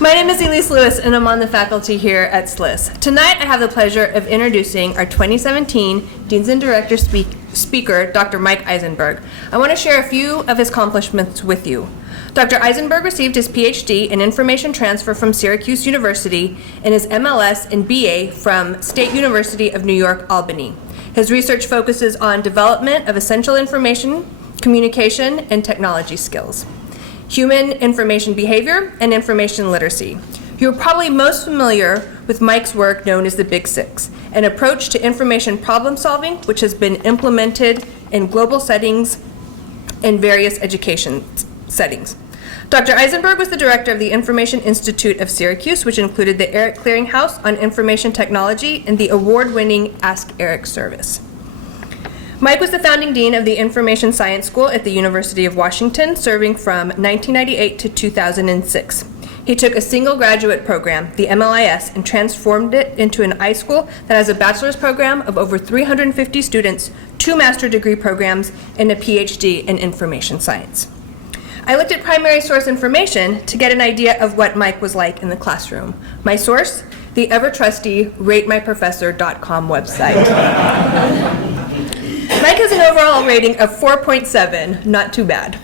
My name is Elise Lewis, and I'm on the faculty here at SLIS. Tonight, I have the pleasure of introducing our 2017 Deans and Director Speaker, Dr. Mike Eisenberg. I want to share a few of his accomplishments with you. Dr. Eisenberg received his PhD in Information Transfer from Syracuse University and his MLS and BA from State University of New York, Albany. His research focuses on development of essential information, communication, and technology skills, human information behavior, and information literacy. You're probably most familiar with Mike's work known as the Big Six, an approach to information problem solving which has been implemented in global settings and various education settings. Dr. Eisenberg was the director of the Information Institute of Syracuse, which included the ERIC Clearinghouse on Information Technology and the award-winning Ask ERIC service. Mike was the founding dean of the Information Science School at the University of Washington, serving from 1998 to 2006. He took a single graduate program, the MLIS, and transformed it into an iSchool that has a bachelor's program of over 350 students, 2 master degree programs, and a PhD in information science. I looked at primary source information to get an idea of what Mike was like in the classroom. My source, the ever-trusty RateMyProfessor.com website. Mike has an overall rating of 4.7, not too bad.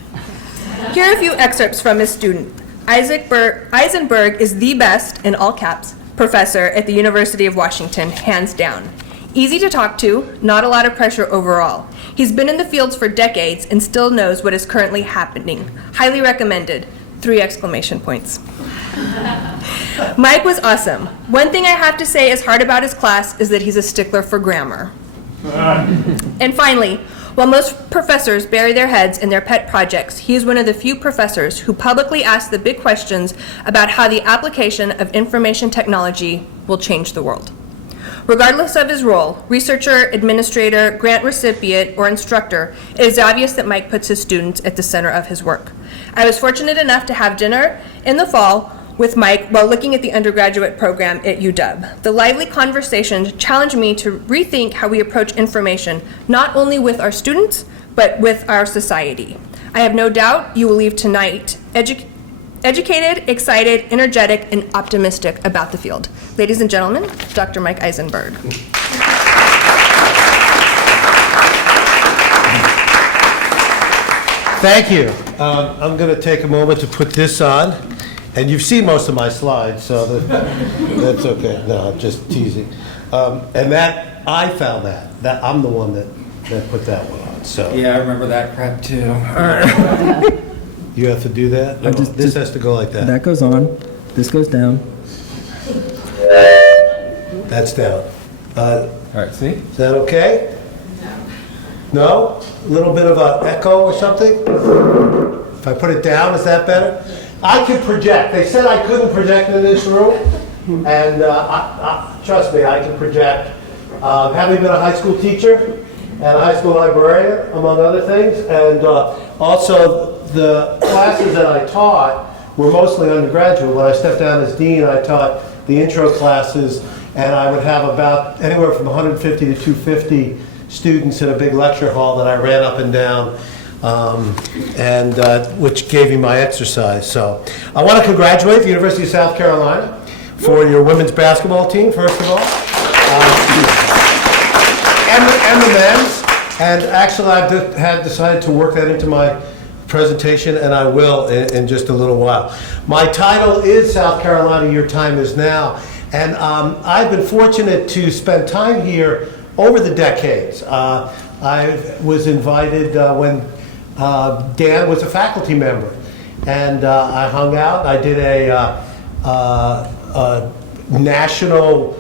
Here are a few excerpts from his student. Eisenberg is the best, in all caps, professor at the University of Washington, hands down. Easy to talk to, not a lot of pressure overall. He's been in the fields for decades and still knows what is currently happening. Highly recommended. 3 exclamation points. Mike was awesome. One thing I have to say is hard about his class is that he's a stickler for grammar. And finally, while most professors bury their heads in their pet projects, he is one of the few professors who publicly ask the big questions about how the application of information technology will change the world. Regardless of his role, researcher, administrator, grant recipient, or instructor, it is obvious that Mike puts his students at the center of his work. I was fortunate enough to have dinner in the fall with Mike while looking at the undergraduate program at UW. The lively conversations challenged me to rethink how we approach information, not only with our students, but with our society. I have no doubt you will leave tonight educated, excited, energetic, and optimistic about the field. Ladies and gentlemen, Dr. Mike Eisenberg. Thank you. I'm going to take a moment to put this on. And you've seen most of my slides, so that's okay. No, I'm just teasing. And that, I found that I'm the one that put that one on. So yeah, I remember that crap too. You have to do that? No, this has to go like that. That goes on. This goes down. That's down. All right, see? Is that okay? No? A little bit of an echo or something? If I put it down, is that better? I can project. They said I couldn't project in this room, and trust me, I can project. Having been a high school teacher and a high school librarian, among other things, and also the classes that I taught were mostly undergraduate. When I stepped down as dean, I taught the intro classes, and I would have about anywhere from 150 to 250 students in a big lecture hall that I ran up and down. Which gave me my exercise. So I want to congratulate the University of South Carolina for your women's basketball team, first of all, and the men's. And actually, I've had decided to work that into my presentation, and I will in just a little while. My title is South Carolina, Your Time Is Now. And I've been fortunate to spend time here over the decades. I was invited when Dan was a faculty member, and I hung out. I did a national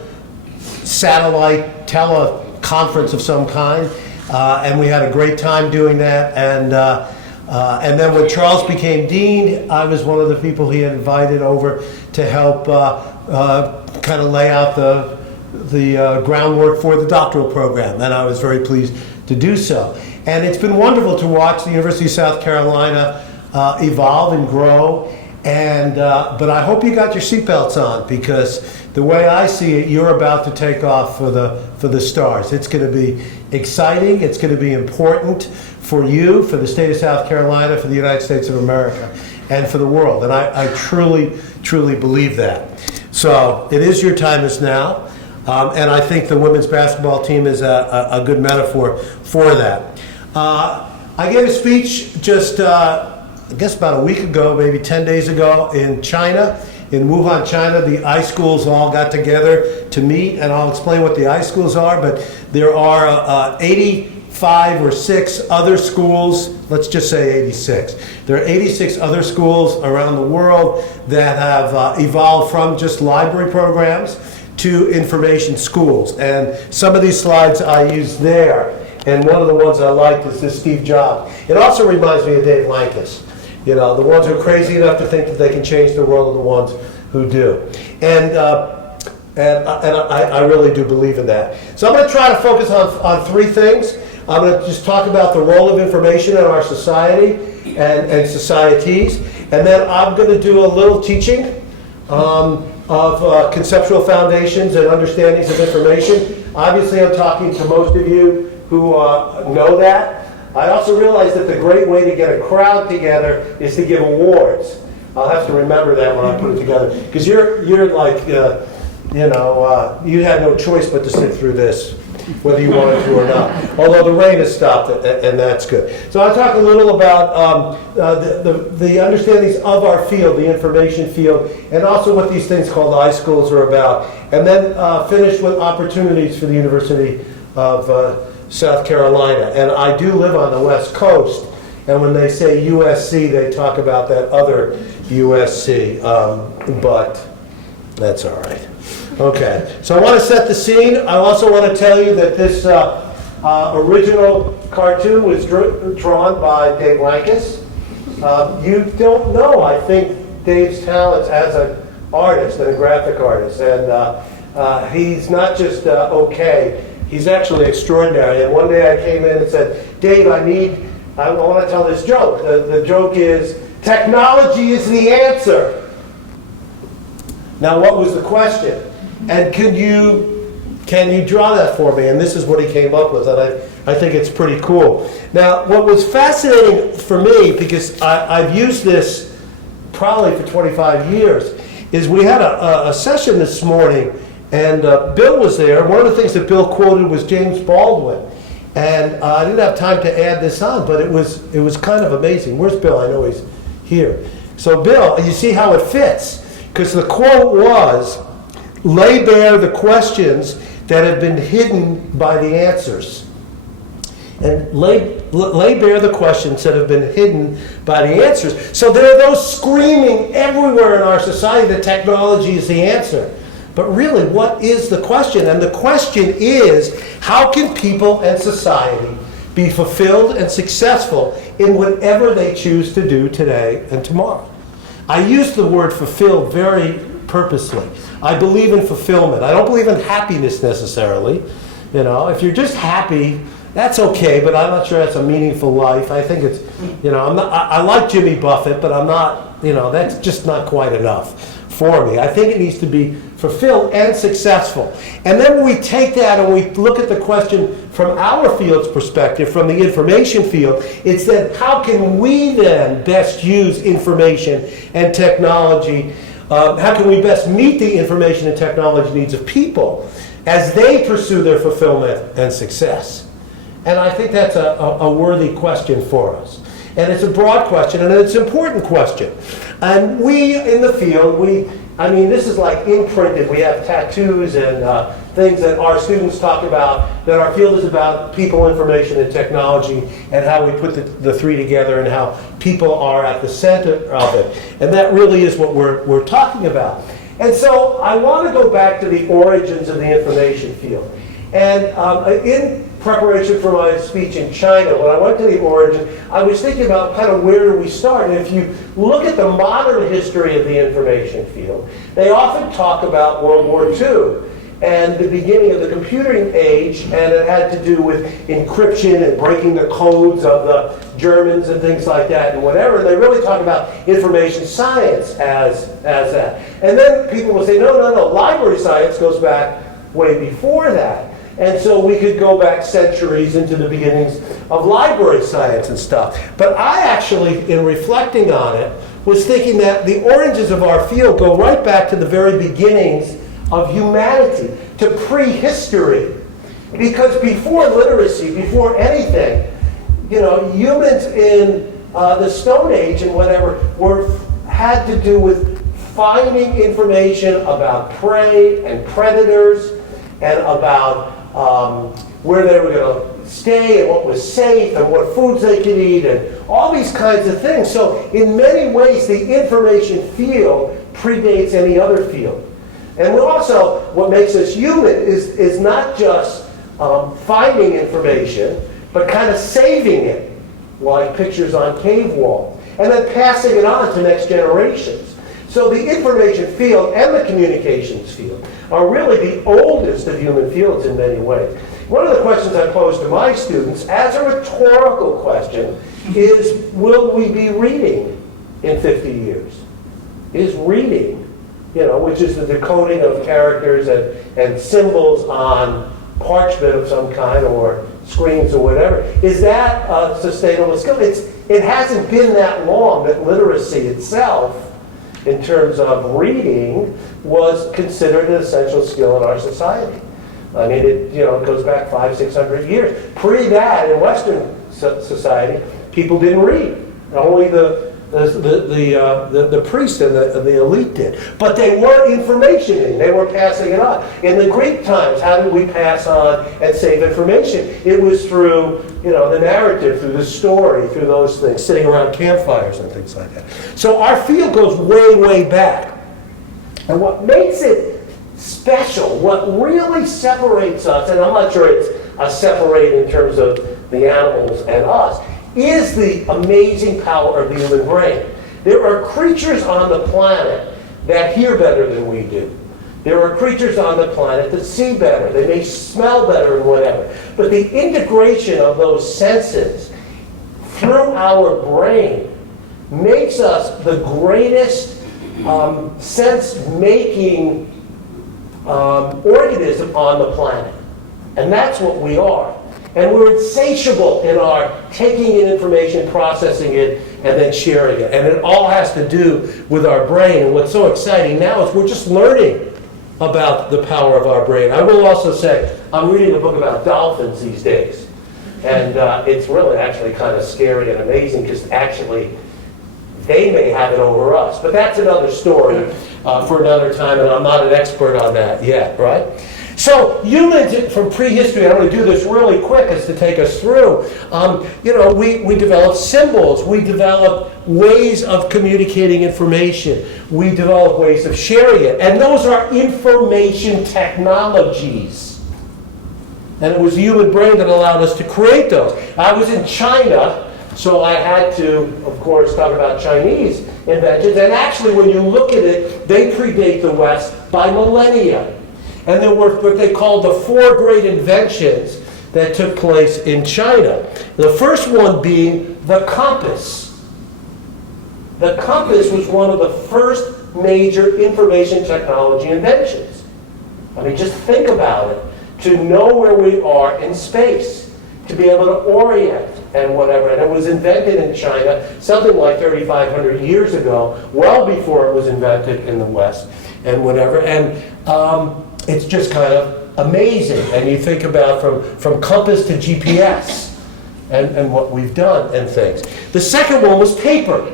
satellite teleconference of some kind, and we had a great time doing that. And then when Charles became dean, I was one of the people he had invited over to help kind of lay out the groundwork for the doctoral program, and I was very pleased to do so. And it's been wonderful to watch the University of South Carolina evolve and grow. And but I hope you got your seatbelts on, because the way I see it, you're about to take off for the stars. It's going to be exciting. It's going to be important for you, for the state of South Carolina, for the United States of America, and for the world. And I truly, truly believe that. So it is your time is now. And I think the women's basketball team is a good metaphor for that. I gave a speech just, I guess about a week ago, maybe 10 days ago, in China, in Wuhan, China. The iSchools all got together to meet, and I'll explain what the iSchools are, but there are 85 or 6 other schools, let's just say 86. There are 86 other schools around the world that have evolved from just library programs to information schools. And some of these slides I use there, and one of the ones I liked is this Steve Jobs. It also reminds me of Dave Lankus. You know, the ones who are crazy enough to think that they can change the world are the ones who do. And I really do believe in that. So I'm going to try to focus on 3 things. I'm going to just talk about the role of information in our society and societies. And then I'm going to do a little teaching of conceptual foundations and understandings of information. Obviously, I'm talking to most of you who know that. I also realize that the great way to get a crowd together is to give awards. I'll have to remember that when I put it together, because you're like, you had no choice but to sit through this, whether you wanted to or not. Although the rain has stopped, and that's good. So I'll talk a little about the understandings of our field, the information field, and also what these things called iSchools are about. And then finish with opportunities for the University of South Carolina. And I do live on the West Coast, and when they say USC, they talk about that other USC, but that's all right. Okay, so I want to set the scene. I also want to tell you that this original cartoon was drawn by Dave Lankus. You don't know, I think, Dave's talents as an artist and a graphic artist, and he's not just okay, he's actually extraordinary. And one day I came in and said, Dave, I want to tell this joke. The joke is, technology is the answer. Now, what was the question? And can you draw that for me? And this is what he came up with, and I think it's pretty cool. Now, what was fascinating for me, because I've used this probably for 25 years, is we had a session this morning, and Bill was there. One of the things that Bill quoted was James Baldwin. And I didn't have time to add this on, but it was kind of amazing. Where's Bill? I know he's here. So Bill, you see how it fits? Because the quote was, lay bare the questions that have been hidden by the answers. And lay bare the questions that have been hidden by the answers. So there are those screaming everywhere in our society that technology is the answer. But really, what is the question? And the question is, how can people and society be fulfilled and successful in whatever they choose to do today and tomorrow? I use the word fulfilled very purposely. I believe in fulfillment. I don't believe in happiness necessarily. You know, if you're just happy, that's okay, but I'm not sure that's a meaningful life. I think it's, I like Jimmy Buffett, but I'm not, that's just not quite enough for me. I think it needs to be fulfilled and successful. And then when we take that and we look at the question from our field's perspective, from the information field, it's that how can we then best use information and technology? How can we best meet the information and technology needs of people as they pursue their fulfillment and success? And I think that's a worthy question for us. And it's a broad question, and it's an important question. And we in the field, this is like imprinted. We have tattoos and things that our students talk about, that our field is about people, information, and technology, and how we put the 3 together and how people are at the center of it. And that really is what we're talking about. And so I want to go back to the origins of the information field. And in preparation for my speech in China, when I went to the origin, I was thinking about kind of where do we start. And if you look at the modern history of the information field, they often talk about World War II and the beginning of the computing age, and it had to do with encryption and breaking the codes of the Germans and things like that and whatever. And they really talk about information science as that. And then people will say, no, library science goes back way before that. And so we could go back centuries into the beginnings of library science and stuff. But I actually, in reflecting on it, was thinking that the origins of our field go right back to the very beginnings of humanity, to prehistory. Because before literacy, before anything, humans in the Stone Age and whatever had to do with finding information about prey and predators and about where they were going to stay and what was safe and what foods they could eat and all these kinds of things. So in many ways, the information field predates any other field. And also, what makes us human is not just finding information, but kind of saving it, like pictures on cave walls, and then passing it on to next generations. So the information field and the communications field are really the oldest of human fields in many ways. One of the questions I pose to my students, as a rhetorical question, is will we be reading in 50 years? Is reading, which is the decoding of characters and symbols on parchment of some kind or screens or whatever, is that a sustainable skill? It hasn't been that long that literacy itself, in terms of reading, was considered an essential skill in our society. I mean, it goes back 500-600 years. Pre that, in Western society, people didn't read. Only the priest and the elite did. But they were information in. They were passing it on. In the Greek times, how did we pass on and save information? It was through, the narrative, through the story, through those things, sitting around campfires and things like that. So our field goes way, way back. And what makes it special, what really separates us, and I'm not sure it's a separate in terms of the animals and us, is the amazing power of the human brain. There are creatures on the planet that hear better than we do. There are creatures on the planet that see better. They may smell better and whatever. But the integration of those senses through our brain makes us the greatest sense-making organism on the planet. And that's what we are. And we're insatiable in our taking in information, processing it, and then sharing it. And it all has to do with our brain. And what's so exciting now is we're just learning about the power of our brain. I will also say, I'm reading a book about dolphins these days. And it's really actually kind of scary and amazing because actually they may have it over us. But that's another story for another time, and I'm not an expert on that yet, right? So humans from prehistory, I'm going to do this really quick as to take us through, we developed symbols, we developed ways of communicating information, we developed ways of sharing it, and those are information technologies. And it was the human brain that allowed us to create those. I was in China, so I had to, of course, talk about Chinese inventions, and actually when you look at it, they predate the West by millennia. And there were what they called the 4 great inventions that took place in China. The first one being the compass. The compass was one of the first major information technology inventions. I mean, just think about it. To know where we are in space, to be able to orient and whatever. And it was invented in China something like 3,500 years ago, well before it was invented in the West and whatever. And it's just kind of amazing. And you think about from compass to GPS and what we've done and things. The second one was paper.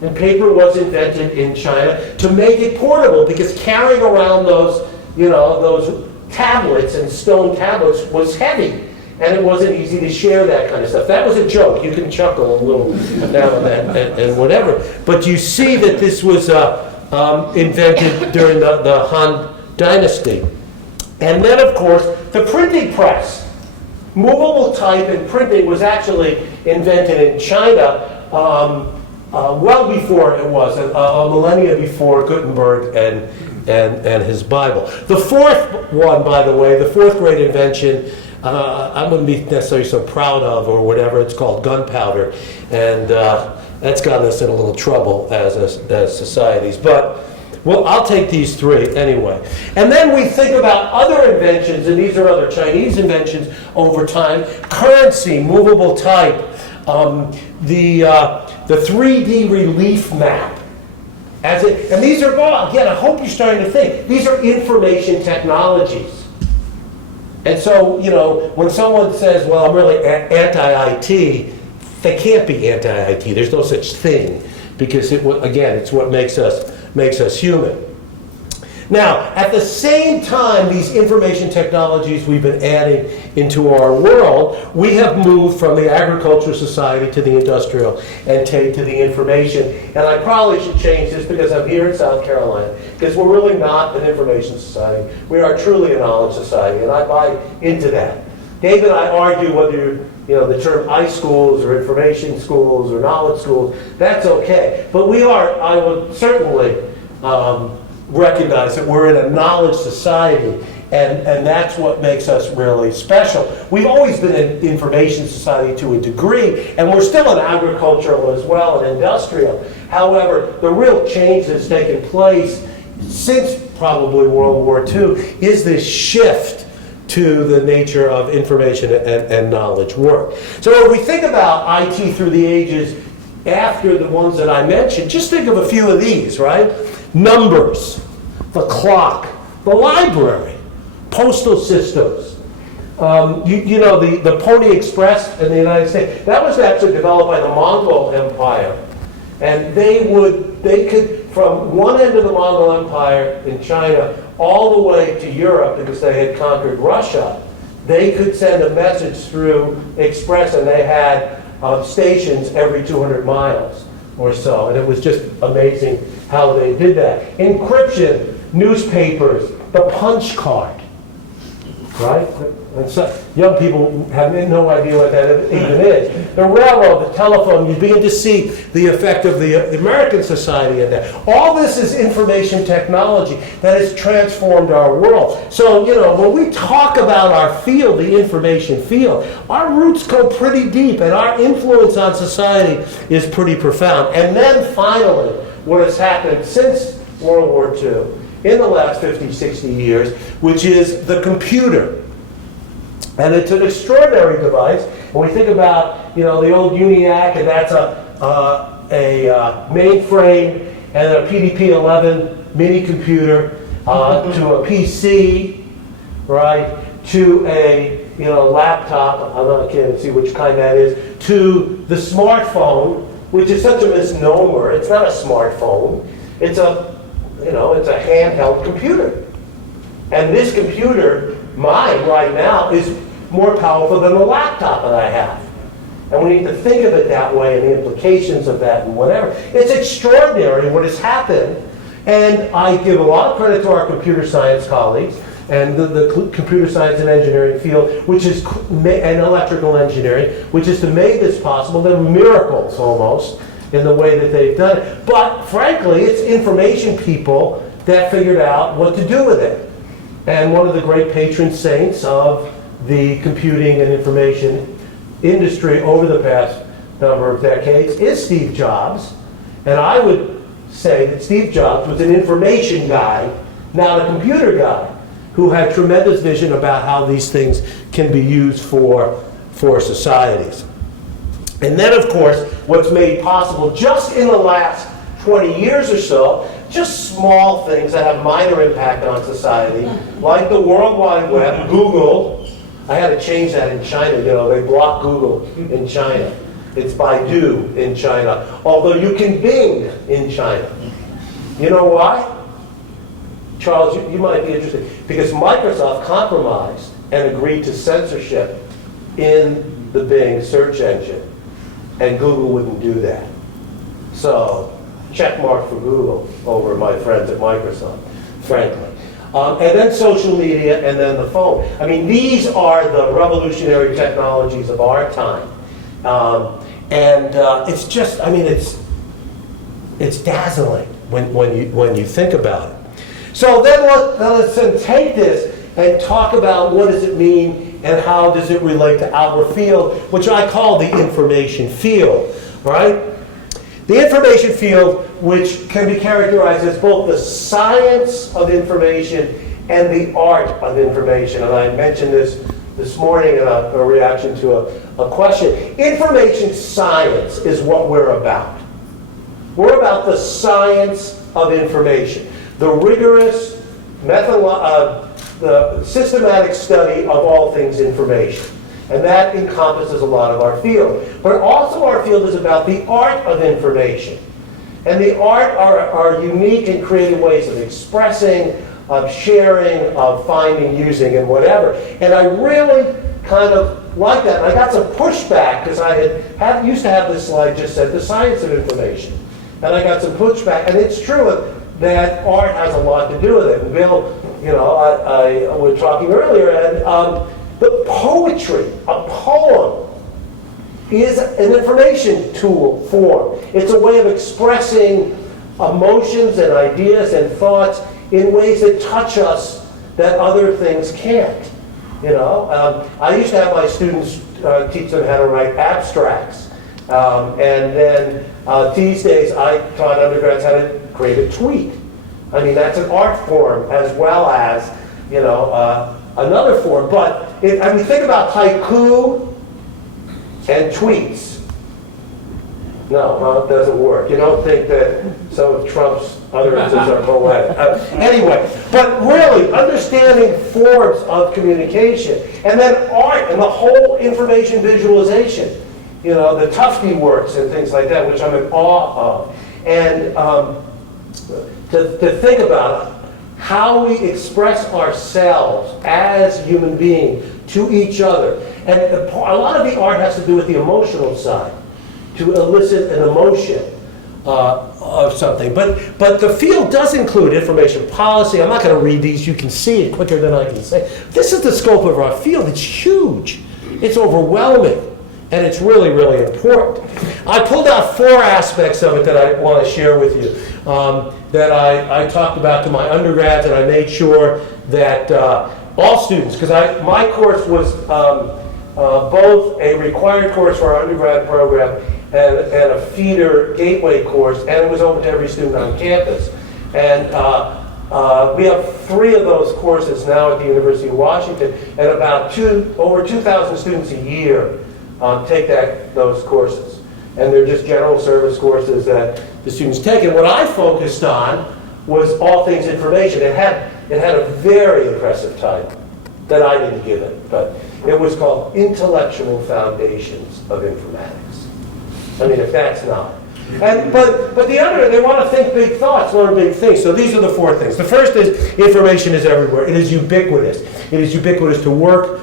And paper was invented in China to make it portable because carrying around those tablets and stone tablets was heavy. And it wasn't easy to share that kind of stuff. That was a joke. You can chuckle a little now and then and whatever. But you see that this was invented during the Han Dynasty. And then, of course, the printing press. Movable type and printing was actually invented in China well before it was, a millennia before Gutenberg and his Bible. The fourth one, by the way, the 4th great invention, I wouldn't be necessarily so proud of or whatever. It's called gunpowder. And that's gotten us in a little trouble as societies. But Well, I'll take these three anyway. And then we think about other inventions, and these are other Chinese inventions over time. Currency, movable type, the 3D relief map. And these are all, again, I hope you're starting to think, these are information technologies. And so, you know, when someone says, well, I'm really anti-IT, they can't be anti-IT. There's no such thing, because again, it's what makes us human. Now, at the same time, these information technologies we've been adding into our world, we have moved from the agricultural society to the industrial and to the information. And I probably should change this because I'm here in South Carolina, because we're really not an information society. We are truly a knowledge society, and I buy into that. Dave and I argue whether the term iSchools or information schools or knowledge schools, that's okay. But I would certainly recognize that we're in a knowledge society, and that's what makes us really special. We've always been an information society to a degree, and we're still an agricultural as well, and industrial. However, the real change that's taken place since probably World War II is this shift to the nature of information and knowledge work. So if we think about IT through the ages after the ones that I mentioned, just think of a few of these, right? Numbers, the clock, the library, postal systems. The Pony Express in the United States, that was actually developed by the Mongol Empire. And they could, from one end of the Mongol Empire in China all the way to Europe, because they had conquered Russia, they could send a message through Express, and they had stations every 200 miles or so. And it was just amazing how they did that. Encryption, newspapers, the punch card, right? And so young people have no idea what that even is. The railroad, the telephone, you begin to see the effect of the American society in that. All this is information technology that has transformed our world. So, when we talk about our field, the information field, our roots go pretty deep, and our influence on society is pretty profound. And then finally, what has happened since World War II, in the last 50, 60 years, which is the computer. And it's an extraordinary device. When we think about, the old ENIAC, and that's a mainframe and a PDP-11 mini computer, to a PC, right, to a laptop. I can't see which kind that is. To the smartphone, which is such a misnomer. It's not a smartphone. It's a handheld computer. And this computer, mine right now, is more powerful than the laptop that I have. And we need to think of it that way, and the implications of that and whatever. It's extraordinary what has happened. And I give a lot of credit to our computer science colleagues and the computer science and engineering field, and electrical engineering, which is to make this possible. They're miracles almost in the way that they've done it. But frankly, it's information people that figured out what to do with it. And one of the great patron saints of the computing and information industry over the past number of decades is Steve Jobs. And I would say that Steve Jobs was an information guy, not a computer guy, who had tremendous vision about how these things can be used for societies. And then, of course, what's made possible just in the last 20 years or so, just small things that have minor impact on society, like the World Wide Web, Google. I had to change that in China. They blocked Google in China. It's Baidu in China. Although you can Bing in China. You know why? Charles, you might be interested. Because Microsoft compromised and agreed to censorship in the Bing search engine. And Google wouldn't do that. So, check mark for Google over my friends at Microsoft, frankly. And then social media, and then the phone. I mean, these are the revolutionary technologies of our time. It's just, it's dazzling when you think about it. So then let's take this and talk about what does it mean and how does it relate to our field, which I call the information field, right? The information field, which can be characterized as both the science of information and the art of information. And I mentioned this morning in a reaction to a question. Information science is what we're about. We're about the science of information, the rigorous, the systematic study of all things information. And that encompasses a lot of our field. But also our field is about the art of information. And the art are unique and creative ways of expressing, of sharing, of finding, using, and whatever. And I really kind of like that. And I got some pushback because I used to have this slide just said the science of information. And I got some pushback. And it's true that art has a lot to do with it. And Bill, I was talking earlier, and the poetry, a poem, is an information tool form. It's a way of expressing emotions and ideas and thoughts in ways that touch us that other things can't. I used to have my students teach them how to write abstracts. And then these days I taught undergrads how to create a tweet. I mean, that's an art form as well as, another form. But think about haiku and tweets. No, it doesn't work. You don't think that some of Trump's utterances are poetic. Anyway, but really, understanding forms of communication. And then art and the whole information visualization. The Tufte works and things like that, which I'm in awe of. And to think about how we express ourselves as human beings to each other. And a lot of the art has to do with the emotional side, to elicit an emotion of something. But the field does include information policy. I'm not going to read these. You can see it quicker than I can say. This is the scope of our field. It's huge. It's overwhelming. And it's really, really important. I pulled out 4 aspects of it that I want to share with you that I talked about to my undergrads, and I made sure that all students, because my course was both a required course for our undergrad program and a feeder gateway course, and it was open to every student on campus. And we have 3 of those courses now at the University of Washington, and about over 2,000 students a year take those courses. And they're just general service courses that the students take. And what I focused on was all things information. It had a very impressive title that I didn't give it, but it was called Intellectual Foundations of Informatics. I mean, if that's not. But the other, they want to think big thoughts, learn big things. So these are the 4 things. The first is information is everywhere. It is ubiquitous. It is ubiquitous to work,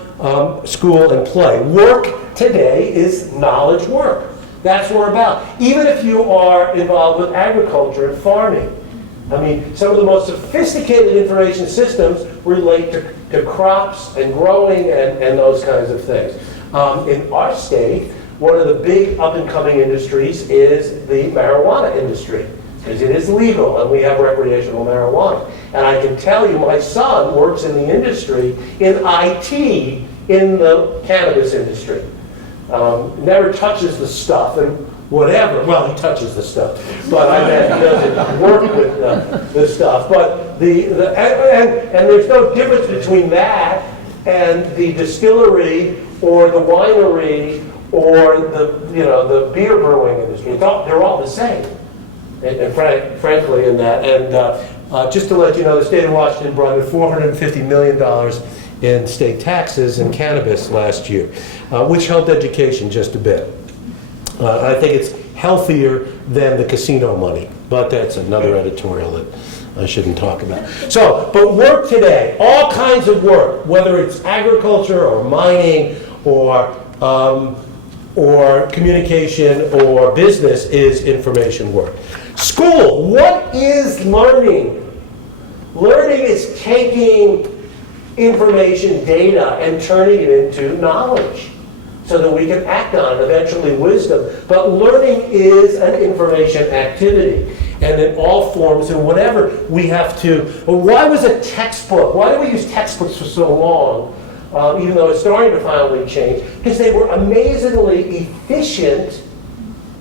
school, and play. Work today is knowledge work. That's what we're about. Even if you are involved with agriculture and farming. I mean, some of the most sophisticated information systems relate to crops and growing and those kinds of things. In our state, one of the big up-and-coming industries is the marijuana industry, because it is legal and we have recreational marijuana. And I can tell you, my son works in the industry, in IT, in the cannabis industry. Never touches the stuff and whatever. Well, he touches the stuff, but I mean, he doesn't work with the stuff. But and there's no difference between that and the distillery or the winery or the beer brewing industry. They're all the same, and frankly, in that. And just to let you know, the state of Washington brought in $450 million in state taxes and cannabis last year, which helped education just a bit. I think it's healthier than the casino money, but that's another editorial that I shouldn't talk about. So, but work today, all kinds of work, whether it's agriculture or mining or communication or business, is information work. School, what is learning? Learning is taking information, data, and turning it into knowledge so that we can act on it, eventually wisdom. But learning is an information activity, and in all forms and whatever we have to. Well, why was a textbook? Why do we use textbooks for so long, even though it's starting to finally change? Because they were amazingly efficient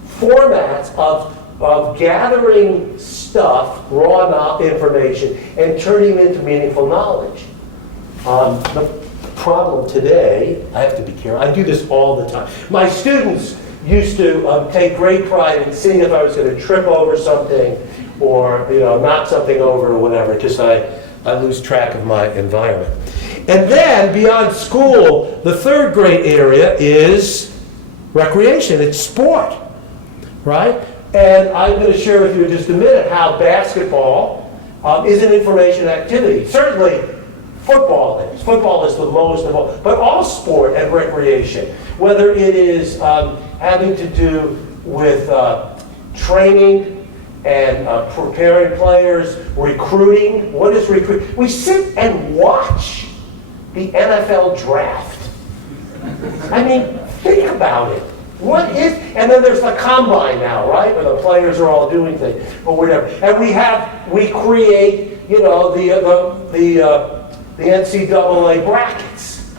formats of of gathering stuff, raw information, and turning it into meaningful knowledge. The problem today, I have to be careful, I do this all the time. My students used to take great pride in seeing if I was going to trip over something or knock something over or whatever, because I lose track of my environment. And then beyond school, the third great area is recreation. It's sport, right? And I'm going to share with you in just a minute how basketball is an information activity. Certainly, football is. Football is the most involved. But all sport and recreation, whether it is having to do with training and preparing players, recruiting. What is recruiting? We sit and watch the NFL draft. I mean, think about it. What is, and then there's the combine now, right? Where the players are all doing things, or whatever. And we create, the NCAA brackets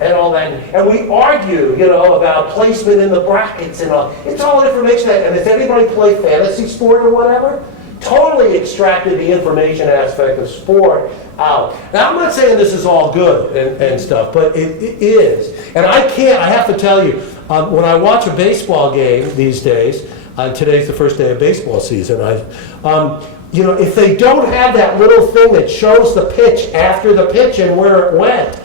and all that. And we argue, about placement in the brackets and all. It's all information. And does anybody play fantasy sport or whatever? Totally extracted the information aspect of sport out. Now, I'm not saying this is all good and stuff, but it is. And I have to tell you, when I watch a baseball game these days, today's the first day of baseball season, if they don't have that little thing that shows the pitch after the pitch and where it went,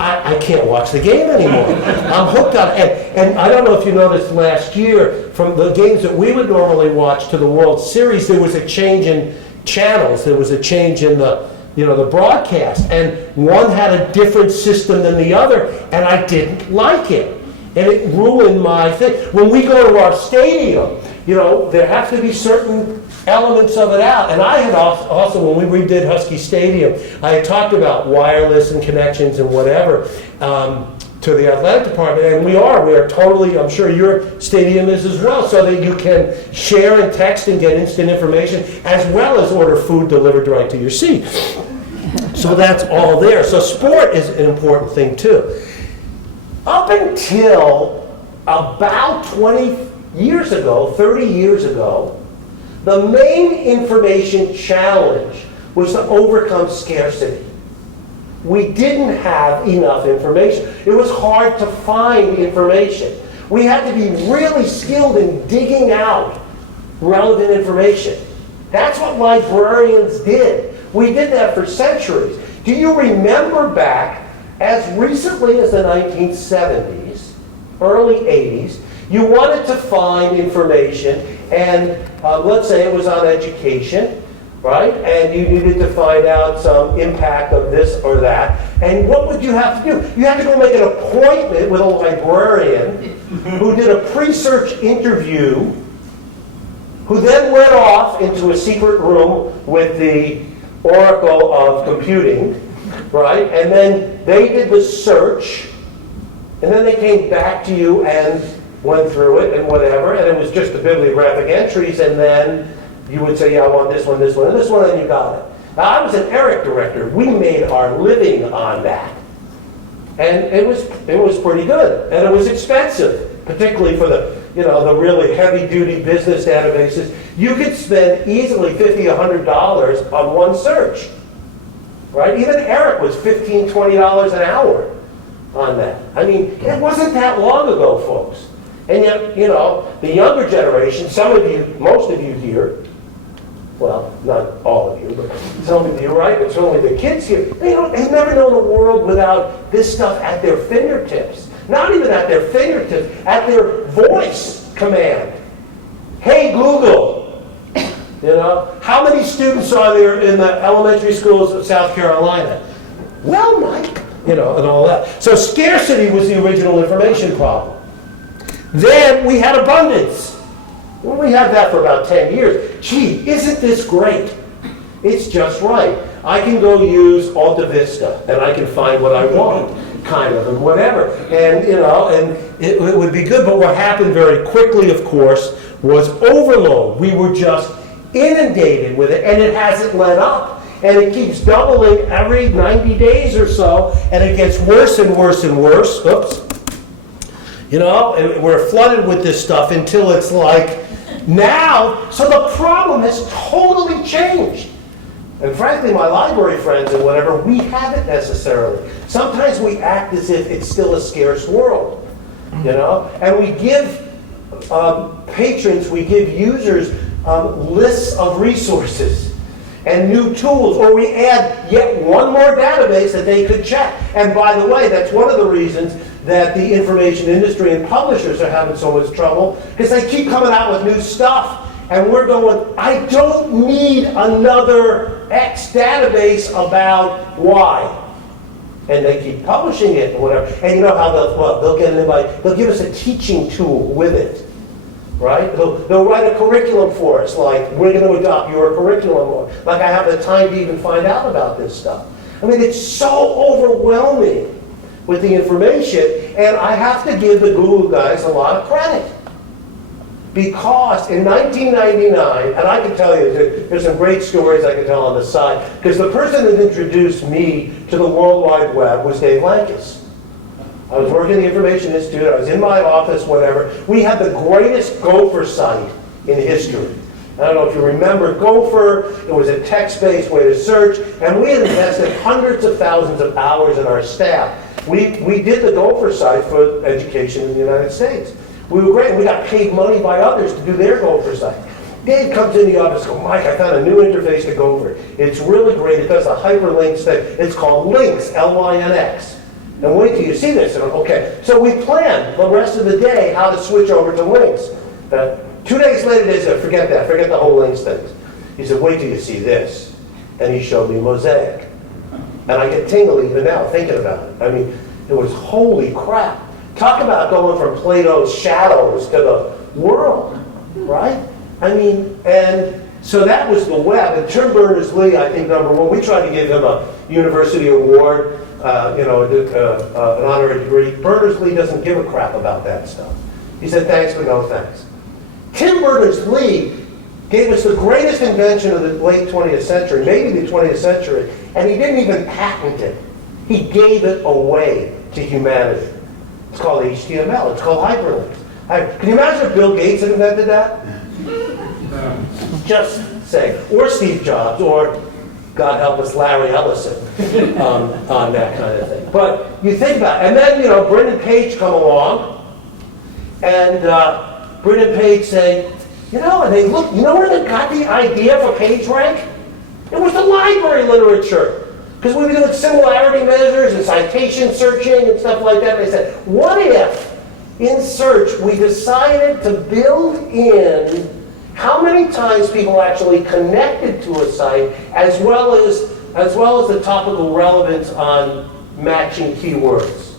I can't watch the game anymore. I'm hooked on it. And I don't know if you noticed last year, from the games that we would normally watch to the World Series, there was a change in channels. There was a change in the broadcast. And one had a different system than the other, and I didn't like it. And it ruined my thing. When we go to our stadium, there have to be certain elements of it out. And I had also, when we redid Husky Stadium, I had talked about wireless and connections and whatever to the athletic department. And we are totally, I'm sure your stadium is as well, so that you can share and text and get instant information, as well as order food delivered right to your seat. So that's all there. So sport is an important thing too. Up until about 20 years ago, 30 years ago, the main information challenge was to overcome scarcity. We didn't have enough information. It was hard to find information. We had to be really skilled in digging out relevant information. That's what librarians did. We did that for centuries. Do you remember back as recently as the 1970s, early 80s, you wanted to find information, and let's say it was on education, right? And you needed to find out some impact of this or that. And what would you have to do? You had to go make an appointment with a librarian who did a pre-search interview, who then went off into a secret room with the Oracle of computing, right? And then they did the search, and then they came back to you and went through it and whatever, and it was just the bibliographic entries, and then you would say, yeah, I want this one, and this one, and you got it. Now, I was an ERIC director. We made our living on that. And it was pretty good, and it was expensive, particularly for the really heavy-duty business databases. You could spend easily $50, $100 on one search, right? Even ERIC was $15, $20 an hour on that. I mean, it wasn't that long ago, folks. And yet, the younger generation, some of you, most of you here, well, not all of you, but some of you, right? But certainly the kids here, they've never known a world without this stuff at their fingertips. Not even at their fingertips, at their voice command. Hey, Google. How many students are there in the elementary schools of South Carolina? Well, Mike, and all that. So scarcity was the original information problem. Then we had abundance. Well, we had that for about 10 years. Gee, isn't this great? It's just right. I can go use Alta Vista, and I can find what I want, kind of, and whatever. And, and it would be good. But what happened very quickly, of course, was overload. We were just inundated with it, and it hasn't let up. And it keeps doubling every 90 days or so, and it gets worse and worse and worse. Oops. And we're flooded with this stuff until it's like, Now, so the problem has totally changed. And frankly, my library friends and whatever, we haven't necessarily. Sometimes we act as if it's still a scarce world, you know? And we give patrons, we give users lists of resources and new tools, or we add yet one more database that they could check. And by the way, that's one of the reasons that the information industry and publishers are having so much trouble, because they keep coming out with new stuff. And we're going, I don't need another X database about Y. And they keep publishing it and whatever. And you know how they'll get an invite, they'll give us a teaching tool with it. Right? They'll write a curriculum for us, like, we're going to adopt your curriculum. Like, I have the time to even find out about this stuff. I mean, it's so overwhelming with the information, and I have to give the Google guys a lot of credit. Because in 1999, and I can tell you, there's some great stories I can tell on the side, because the person that introduced me to the World Wide Web was Dave Lankes. I was working at the Information Institute, I was in my office, whatever. We had the greatest Gopher site in history. I don't know if you remember Gopher. It was a text-based way to search, and we had invested hundreds of thousands of hours in our staff. We did the Gopher site for education in the United States. We were great. We got paid money by others to do their Gopher site. Dave comes in the office and goes, Mike, I found a new interface to Gopher. It's really great. It does a hyperlinks thing. It's called Lynx, L-Y-N-X. And wait till you see this. And okay, so we planned the rest of the day how to switch over to Lynx. 2 days later, they said, forget that. Forget the whole Lynx thing. He said, wait till you see this. And he showed me Mosaic. And I get tingle even now thinking about it. I mean, it was holy crap. Talk about going from Plato's shadows to the world, right? I mean, and so that was the web. And Tim Berners-Lee, I think, number one, we tried to give him a university award, an honorary degree. Berners-Lee doesn't give a crap about that stuff. He said, thanks, but no thanks. Tim Berners-Lee gave us the greatest invention of the late 20th century, maybe the 20th century, and he didn't even patent it. He gave it away to humanity. It's called HTML. It's called hyperlinks. Can you imagine if Bill Gates had invented that? Just say. Or Steve Jobs, or, God help us, Larry Ellison on that kind of thing. But you think about it. And then, Brendan Page come along, and Brendan Page say, and they look, where they got the idea for PageRank? It was the library literature. Because we were doing similarity measures and citation searching and stuff like that. And they said, what if, in search, we decided to build in how many times people actually connected to a site, as well as the topical relevance on matching keywords.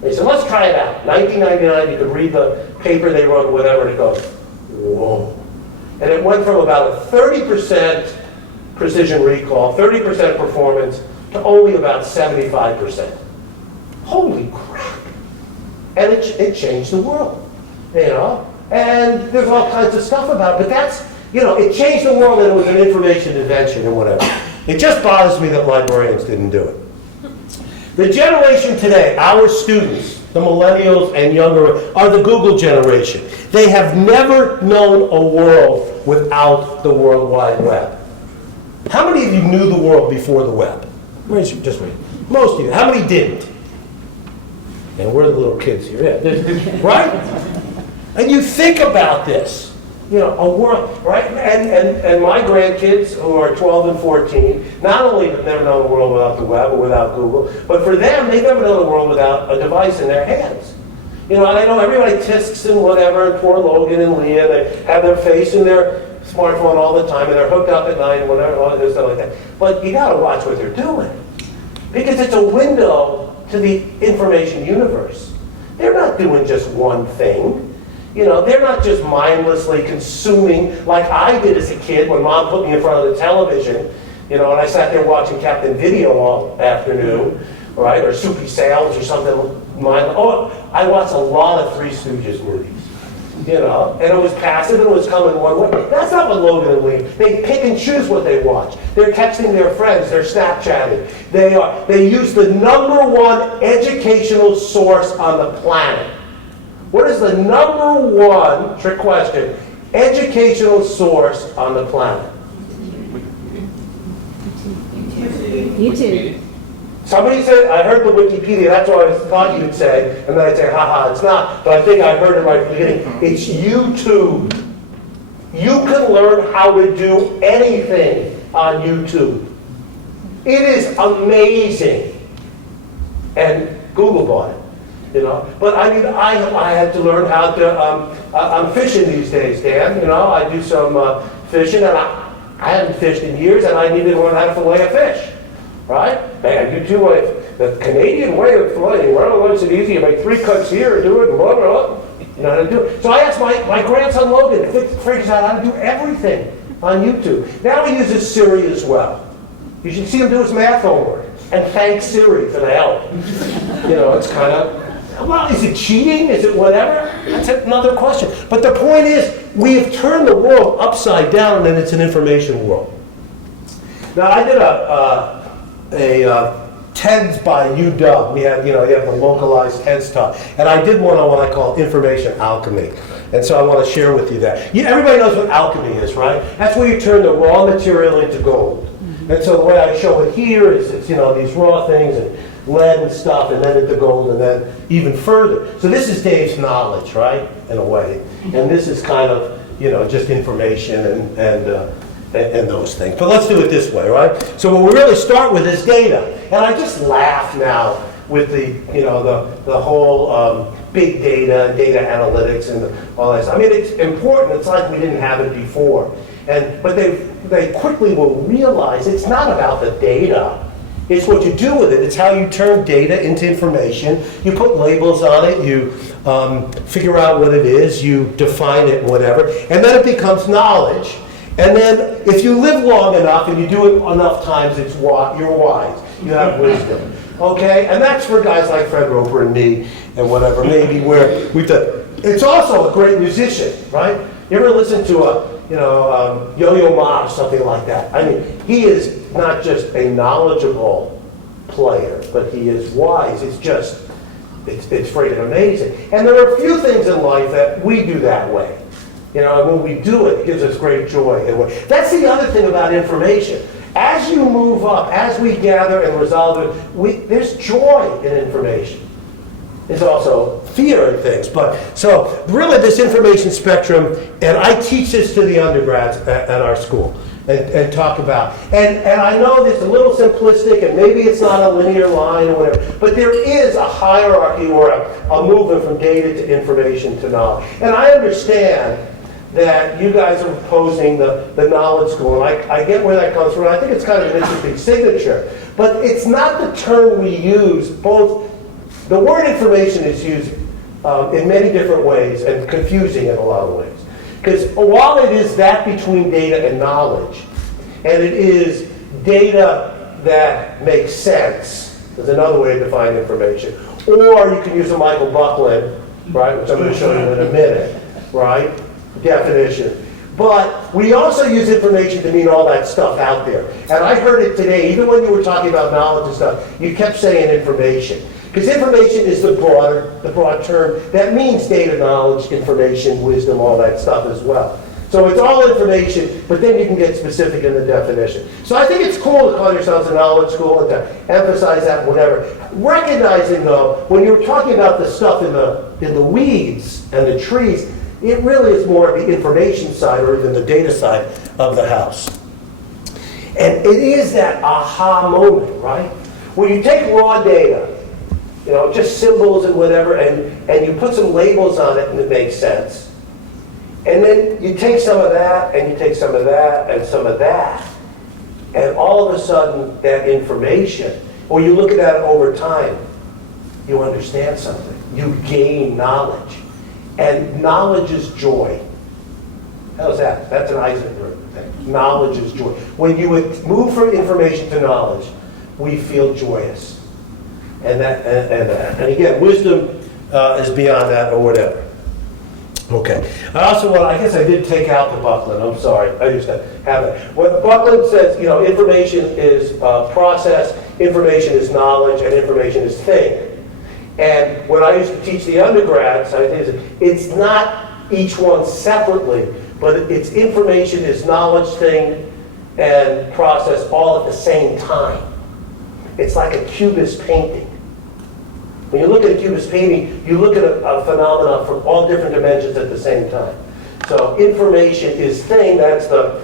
They said, let's try it out. 1999, you could read the paper they wrote, whatever, and it goes, whoa. And it went from about a 30% precision recall, 30% performance, to only about 75%. Holy crap. And it changed the world, And there's all kinds of stuff about it, but that's, it changed the world and it was an information invention and whatever. It just bothers me that librarians didn't do it. The generation today, our students, the millennials and younger, are the Google generation. They have never known a world without the World Wide Web. How many of you knew the world before the web? Just wait. Most of you. How many didn't? And we're the little kids here, yeah. Right? And you think about this, a world, right? And my grandkids, who are 12 and 14, not only have never known a world without the web or without Google, but for them, they've never known a world without a device in their hands. And I know everybody tisks and whatever, and poor Logan and Leah, they have their face in their smartphone all the time, and they're hooked up at night and whatever, all this stuff like that. But you got to watch what they're doing, because it's a window to the information universe. They're not doing just one thing. They're not just mindlessly consuming like I did as a kid when Mom put me in front of the television, and I sat there watching Captain Video all afternoon, right, or Soupy Sales or something. I watched a lot of Three Stooges movies. And it was passive and it was coming one way. That's not what Logan and Lee. They pick and choose what they watch. They're texting their friends. They're Snapchatting. They use the number one educational source on the planet. What is the number one, trick question, educational source on the planet? YouTube. Somebody said, I heard the Wikipedia, that's what I thought you'd say, and then I'd say, haha, it's not. But I think I heard it right from the beginning. It's YouTube. You can learn how to do anything on YouTube. It is amazing. And Google bought it, you know. But I mean, I had to learn how to, I'm fishing these days, Dan, you know. I do some fishing, and I haven't fished in years, and I need to learn how to fillet a fish. Right? Man, you two ways. The Canadian way of filleting, well, it's easy. You make 3 cuts here, do it, and blah, blah, blah. You know how to do it. So I asked my grandson Logan, figures out how to do everything on YouTube. Now he uses Siri as well. You should see him do his math homework. And thank Siri for the help. You know, it's kind of, well, is it cheating? Is it whatever? That's another question. But the point is, we have turned the world upside down, and it's an information world. Now, I did a TEDS by UW. We have, you know, you have the localized TEDS talk. And I did one on what I call information alchemy. And so I want to share with you that. Everybody knows what alchemy is, right? That's where you turn the raw material into gold. And so the way I show it here is, it's, you know, these raw things and lead and stuff, and then into gold, and then even further. So this is Dave's knowledge, right, in a way. And this is kind of, you know, just information and those things. But let's do it this way, right? So what we really start with is data. And I just laugh now with the, you know, the whole big data, data analytics, and all that stuff. I mean, it's important. It's like we didn't have it before. But they quickly will realize it's not about the data. It's what you do with it. It's how you turn data into information. You put labels on it. You figure out what it is. You define it, whatever. And then it becomes knowledge. And then if you live long enough and you do it enough times, you're wise. You have wisdom. Okay? And that's for guys like Fred Roper and me and whatever, maybe, where we've done. It's also a great musician, right? You ever listen to a, you know, Yo-Yo Ma or something like that? I mean, he is not just a knowledgeable player, but he is wise. It's just, it's freaking amazing. And there are a few things in life that we do that way. You know, and when we do it, it gives us great joy. And that's the other thing about information. As you move up, as we gather and resolve it, there's joy in information. There's also fear in things. But so really this information spectrum, and I teach this to the undergrads at our school and talk about. And I know this is a little simplistic, and maybe it's not a linear line or whatever, but there is a hierarchy or a movement from data to information to knowledge. And I understand that you guys are proposing the knowledge school, and I get where that comes from. I think it's kind of an interesting signature. But it's not the term we use. Both the word information is used in many different ways and confusing in a lot of ways. Because while it is that between data and knowledge, and it is data that makes sense, there's another way to define information. Or you can use a Michael Buckland, right, which I'm going to show you in a minute, right? Definition. But we also use information to mean all that stuff out there. And I heard it today, even when you were talking about knowledge and stuff, you kept saying information. Because information is the broad term that means data, knowledge, information, wisdom, all that stuff as well. So it's all information, but then you can get specific in the definition. So I think it's cool to call yourselves a knowledge school and to emphasize that, whatever. Recognizing, though, when you're talking about the stuff in the weeds and the trees, it really is more the information side or even the data side of the house. And it is that aha moment, right? Where you take raw data, you know, just symbols and whatever, and you put some labels on it and it makes sense. And then you take some of that, and you take some of that, and some of that, and all of a sudden that information, or you look at that over time, you understand something. You gain knowledge. And knowledge is joy. How's that? That's an Eisenberg thing. Knowledge is joy. When you move from information to knowledge, we feel joyous. And again, wisdom is beyond that or whatever. Okay. I guess I did take out the Buckland. I'm sorry. I used to have it. What Buckland says, you know, information is process, information is knowledge, and information is thing. And when I used to teach the undergrads, it's not each one separately, but it's information is knowledge thing and process all at the same time. It's like a cubist painting. When you look at a cubist painting, you look at a phenomenon from all different dimensions at the same time. So information is thing, that's the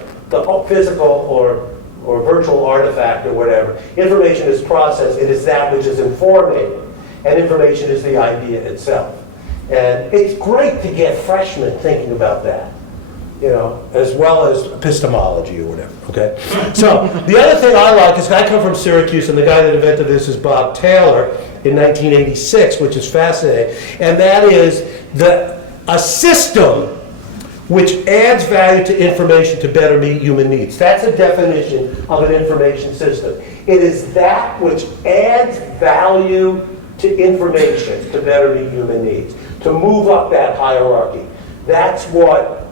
physical or virtual artifact or whatever. Information is process, it is that which is informing, and information is the idea itself. And it's great to get freshmen thinking about that, you know, as well as epistemology or whatever, okay? So the other thing I like is I come from Syracuse, and the guy that invented this is Bob Taylor in 1986, which is fascinating, and that is a system which adds value to information to better meet human needs. That's a definition of an information system. It is that which adds value to information to better meet human needs, to move up that hierarchy. That's what,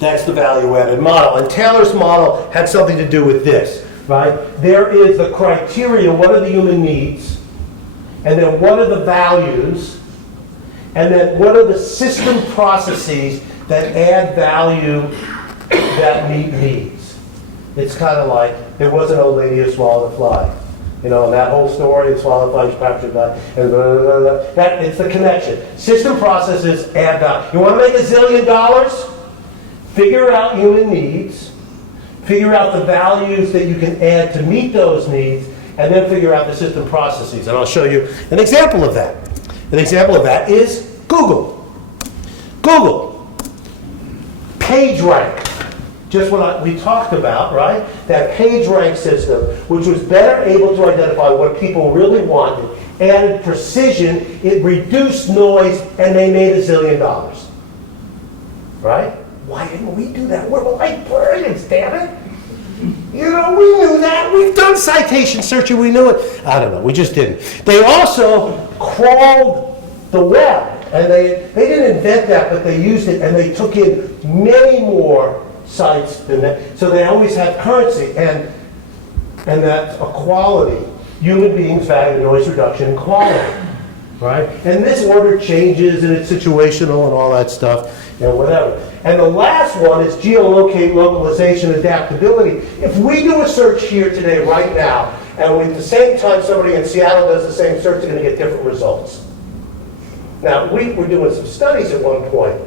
that's the value-added model. And Taylor's model had something to do with this, right? There is the criteria, what are the human needs, and then what are the values, and then what are the system processes that add value that meet needs. It's kind of like, there was an old lady who swallowed a fly. You know, and that whole story, swallowed a fly, she captured a fly, and blah, blah, blah, blah. That, it's the connection. System processes add value. You want to make $1 zillion? Figure out human needs, figure out the values that you can add to meet those needs, and then figure out the system processes. And I'll show you an example of that. An example of that is Google. Google. PageRank. Just what we talked about, right? That PageRank system, which was better able to identify what people really wanted, added precision, it reduced noise, and they made $1 zillion. Right? Why didn't we do that? We're librarians, damn it. You know, we knew that. We've done citation searching. We knew it. I don't know. We just didn't. They also crawled the web. And they didn't invent that, but they used it, and they took in many more sites than that. So they always have currency. And that's a quality. Human beings value noise reduction and quality. Right? And this order changes, and it's situational and all that stuff, and whatever. And the last one is geolocate, localization, adaptability. If we do a search here today, right now, and at the same time somebody in Seattle does the same search, they're going to get different results. Now, we were doing some studies at one point,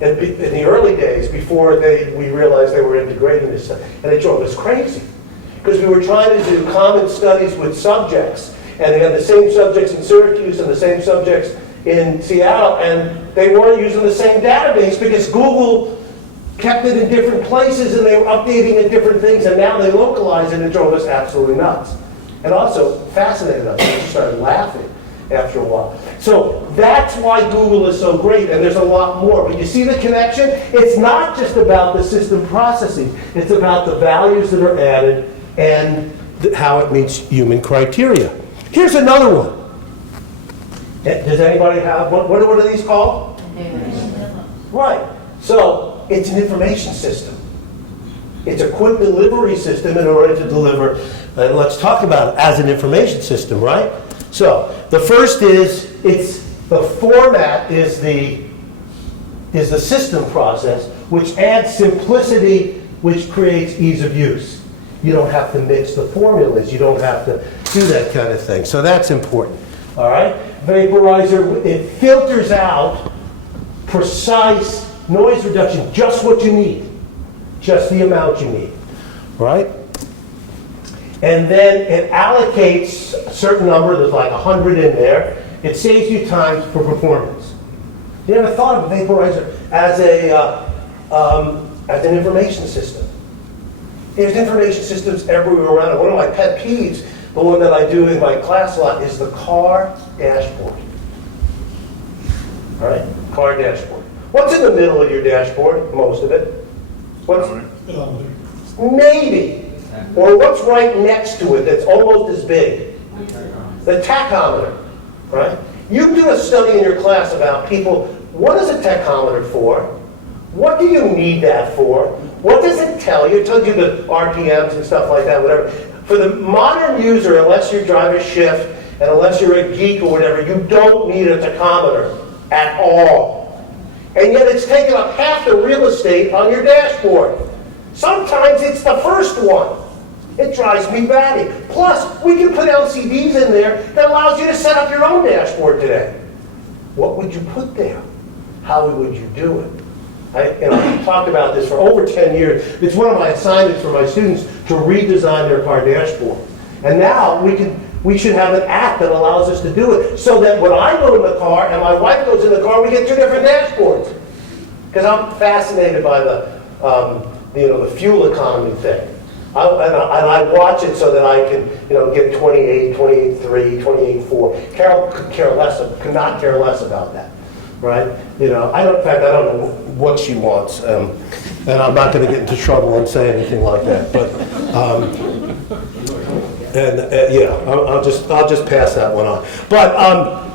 in the early days, before we realized they were integrating this stuff, and it drove us crazy. Because we were trying to do common studies with subjects, and they had the same subjects in Syracuse and the same subjects in Seattle, and they weren't using the same database because Google kept it in different places and they were updating it different things, and now they localize it, and it drove us absolutely nuts. And also fascinated us. We started laughing after a while. So that's why Google is so great, and there's a lot more. But you see the connection? It's not just about the system processing. It's about the values that are added and how it meets human criteria. Here's another one. Does anybody have, what are these called? Right. So it's an information system. It's a quick delivery system in order to deliver, and let's talk about it as an information system, right? So the first is, the format is the system process, which adds simplicity, which creates ease of use. You don't have to mix the formulas. You don't have to do that kind of thing. So that's important. All right? Vaporizer, it filters out precise noise reduction, just what you need. Just the amount you need. Right? And then it allocates a certain number, there's like 100 in there. It saves you time for performance. You never thought of a vaporizer as an information system. There's information systems everywhere around. One of my pet peeves, the one that I do in my class a lot, is the car dashboard. All right, car dashboard. What's in the middle of your dashboard? Most of it. What's maybe, or what's right next to it that's almost as big? The tachometer, right? You do a study in your class about people. What is a tachometer for? What do you need that for? What does it tell you? It tells you the RPMs and stuff like that, whatever. For the modern user, unless you drive a shift and unless you're a geek or whatever, you don't need a tachometer at all. And yet it's taken up half the real estate on your dashboard. Sometimes it's the first one. It drives me batty. Plus, we can put LCDs in there that allows you to set up your own dashboard today. What would you put there? How would you do it? I've talked about this for over 10 years. It's one of my assignments for my students to redesign their car dashboard. And now we should have an app that allows us to do it so that when I go in the car and my wife goes in the car, we get two different dashboards. Because I'm fascinated by the fuel economy thing. I watch it so that I can, get 28, 28.3, 28.4. Carol could not care less about that, right? In fact, I don't know what she wants, and I'm not going to get into trouble and say anything like that. But, I'll just pass that one on. But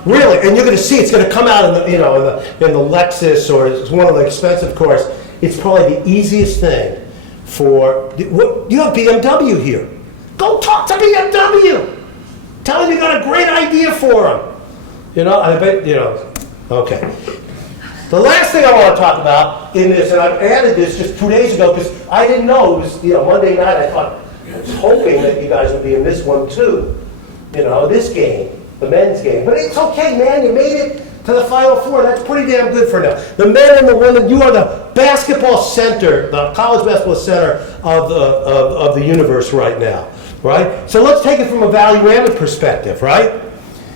really, and you're going to see it's going to come out in the Lexus, or it's one of the expensive cars. It's probably the easiest thing. You have BMW here. Go talk to BMW. Tell them you got a great idea for them. I bet, okay. The last thing I want to talk about in this, and I've added this just 2 days ago because I didn't know, it was, Monday night I was hoping that you guys would be in this one too. This game, the men's game. But it's okay, man, you made it to the Final Four. That's pretty damn good for now. The men and the women, you are the basketball center, the college basketball center of the universe right now, right? So let's take it from a value-added perspective, right?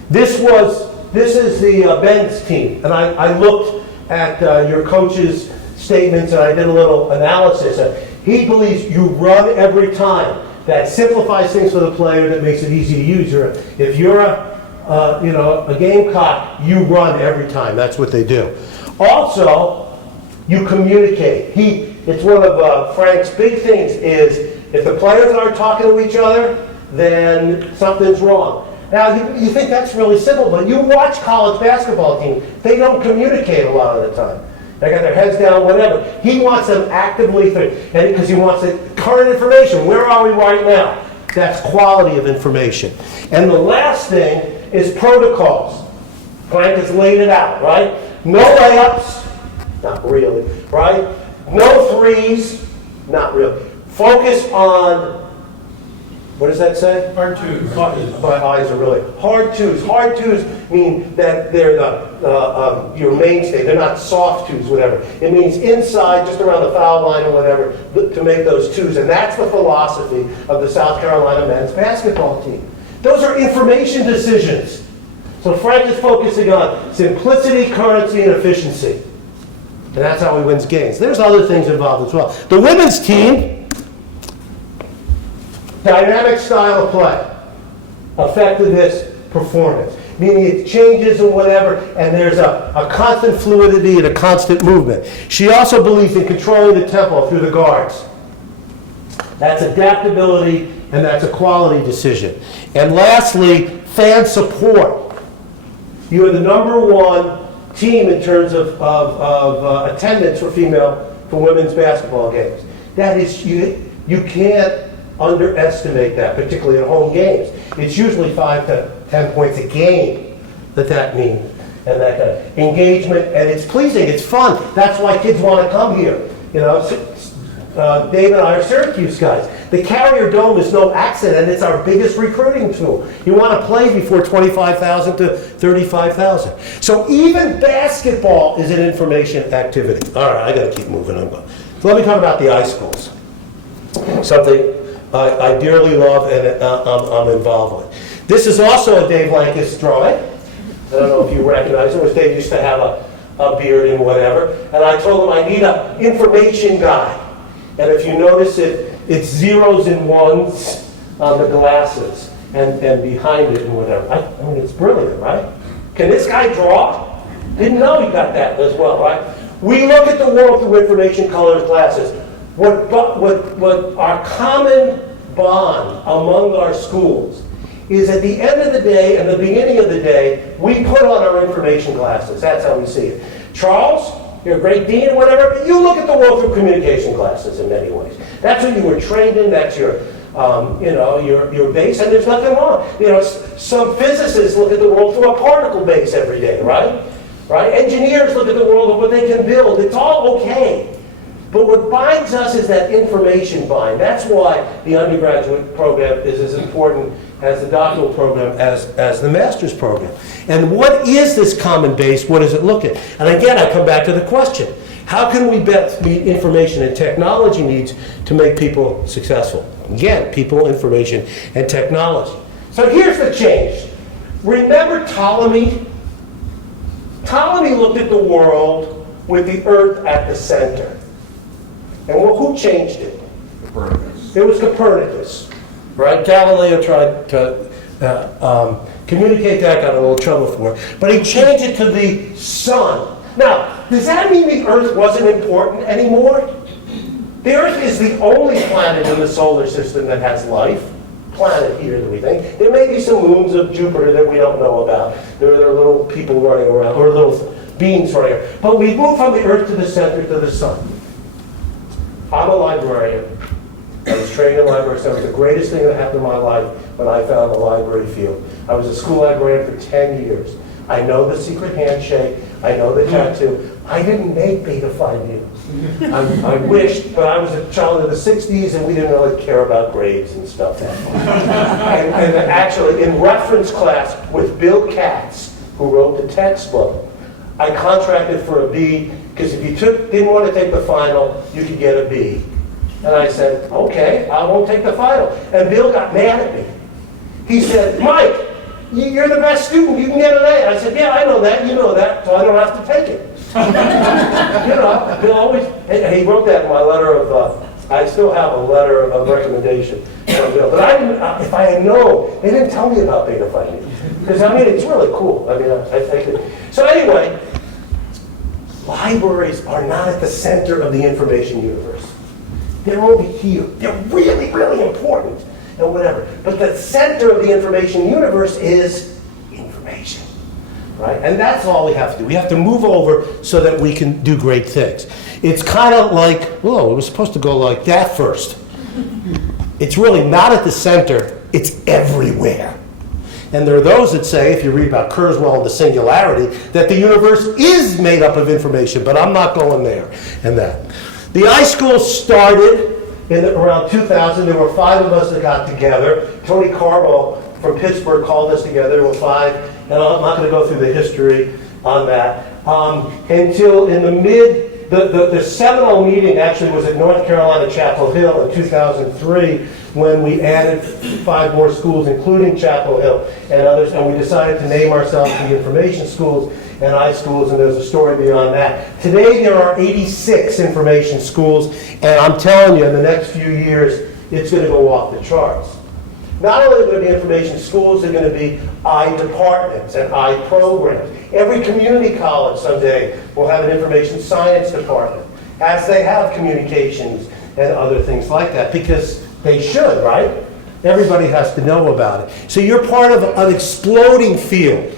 This is the men's team, and I looked at your coach's statements and I did a little analysis. He believes you run every time. That simplifies things for the player, that makes it easy to use. If you're a Gamecock, you run every time. That's what they do. Also, you communicate. It's one of Frank's big things is if the players aren't talking to each other, then something's wrong. Now, you think that's really simple, but you watch college basketball teams. They don't communicate a lot of the time. They got their heads down, whatever. He wants them actively, because he wants current information. Where are we right now? That's quality of information. And the last thing is protocols. Frank has laid it out, right? No layups, not really, right? No threes, not really. Focus on, what does that say? Hard twos. My eyes are really hard twos. Hard twos mean that they're your mainstay. They're not soft twos, whatever. It means inside, just around the foul line or whatever, to make those twos. And that's the philosophy of the South Carolina men's basketball team. Those are information decisions. So Frank is focusing on simplicity, currency, and efficiency. And that's how he wins games. There's other things involved as well. The women's team, dynamic style of play, effectiveness, performance. Meaning it changes and whatever, and there's a constant fluidity and a constant movement. She also believes in controlling the tempo through the guards. That's adaptability, and that's a quality decision. And lastly, fan support. You are the #1 team in terms of attendance for women's basketball games. That is, you can't underestimate that, particularly at home games. It's usually 5 to 10 points a game that means, and that kind of engagement, and it's pleasing, it's fun. That's why kids want to come here. Dave and I are Syracuse guys. The Carrier Dome is no accident, and it's our biggest recruiting tool. You want to play before 25,000 to 35,000. So even basketball is an information activity. All right, I got to keep moving on. So let me talk about the iSchools. Something I dearly love and I'm involved with. This is also a Dave Lankus drawing. I don't know if you recognize it. Dave used to have a beard and whatever. And I told him I need an information guy. And if you notice it's zeros and ones on the glasses and behind it and whatever. I mean, it's brilliant, right? Can this guy draw? Didn't know he got that as well, right? We look at the world through information, colors, glasses. What our common bond among our schools is at the end of the day and the beginning of the day, we put on our information glasses. That's how we see it. Charles, you're a great dean or whatever, but you look at the world through communication glasses in many ways. That's what you were trained in. That's your base, and there's nothing wrong. Some physicists look at the world through a particle base every day, right? right? Engineers look at the world and what they can build. It's all okay. But what binds us is that information bind. That's why the undergraduate program is as important as the doctoral program as the master's program. And what is this common base? What does it look at? And again, I come back to the question. How can we best meet information and technology needs to make people successful? Again, people, information, and technology. So here's the change. Remember Ptolemy? Ptolemy looked at the world with the earth at the center. And well, who changed it? Copernicus. It was Copernicus, right? Galileo tried to communicate that, got in a little trouble for it. But he changed it to the sun. Now, does that mean the earth wasn't important anymore? The earth is the only planet in the solar system that has life. Planet here that we think. There may be some moons of Jupiter that we don't know about. There are little people running around, or little beings running around. But we move from the earth to the center to the sun. I'm a librarian. I was trained in library science. It was the greatest thing that happened in my life when I found the library field. I was a school librarian for 10 years. I know the secret handshake. I know the tattoo. I didn't make Beta Phi Mu. I wished, but I was a child of the 60s and we didn't really care about grades and stuff. and actually, in reference class with Bill Katz, who wrote the textbook, I contracted for a B because if you didn't want to take the final, you could get a B. And I said, okay, I won't take the final. And Bill got mad at me. He said, Mike, you're the best student, you can get an A. I said, yeah, I know that, you know that, so I don't have to take it. You know, Bill always, he wrote that in my letter of, I still have a letter of recommendation from Bill. But I didn't, if I had known, they didn't tell me about Beta Phi Mu. Because I mean, it's really cool. I mean, I think it. So anyway, libraries are not at the center of the information universe. They're over here. They're really, really important and whatever. But the center of the information universe is information, right? And that's all we have to do. We have to move over so that we can do great things. It's kind of like, whoa, it was supposed to go like that first. It's really not at the center. It's everywhere. And there are those that say, if you read about Kurzweil and the singularity, that the universe is made up of information, but I'm not going there and that. The iSchool started in around 2000. There were 5 of us that got together. Tony Carbo from Pittsburgh called us together. There were 5, and I'm not going to go through the history on that. Until in the seminal meeting actually was at North Carolina Chapel Hill in 2003, when we added 5 more schools, including Chapel Hill and others, and we decided to name ourselves the Information Schools and iSchools, and there's a story beyond that. Today there are 86 information schools, and I'm telling you, in the next few years, it's going to go off the charts. Not only are there going to be information schools, they're going to be I-departments and I-programs. Every community college someday will have an information science department, as they have communications and other things like that, because they should, right? Everybody has to know about it. So you're part of an exploding field,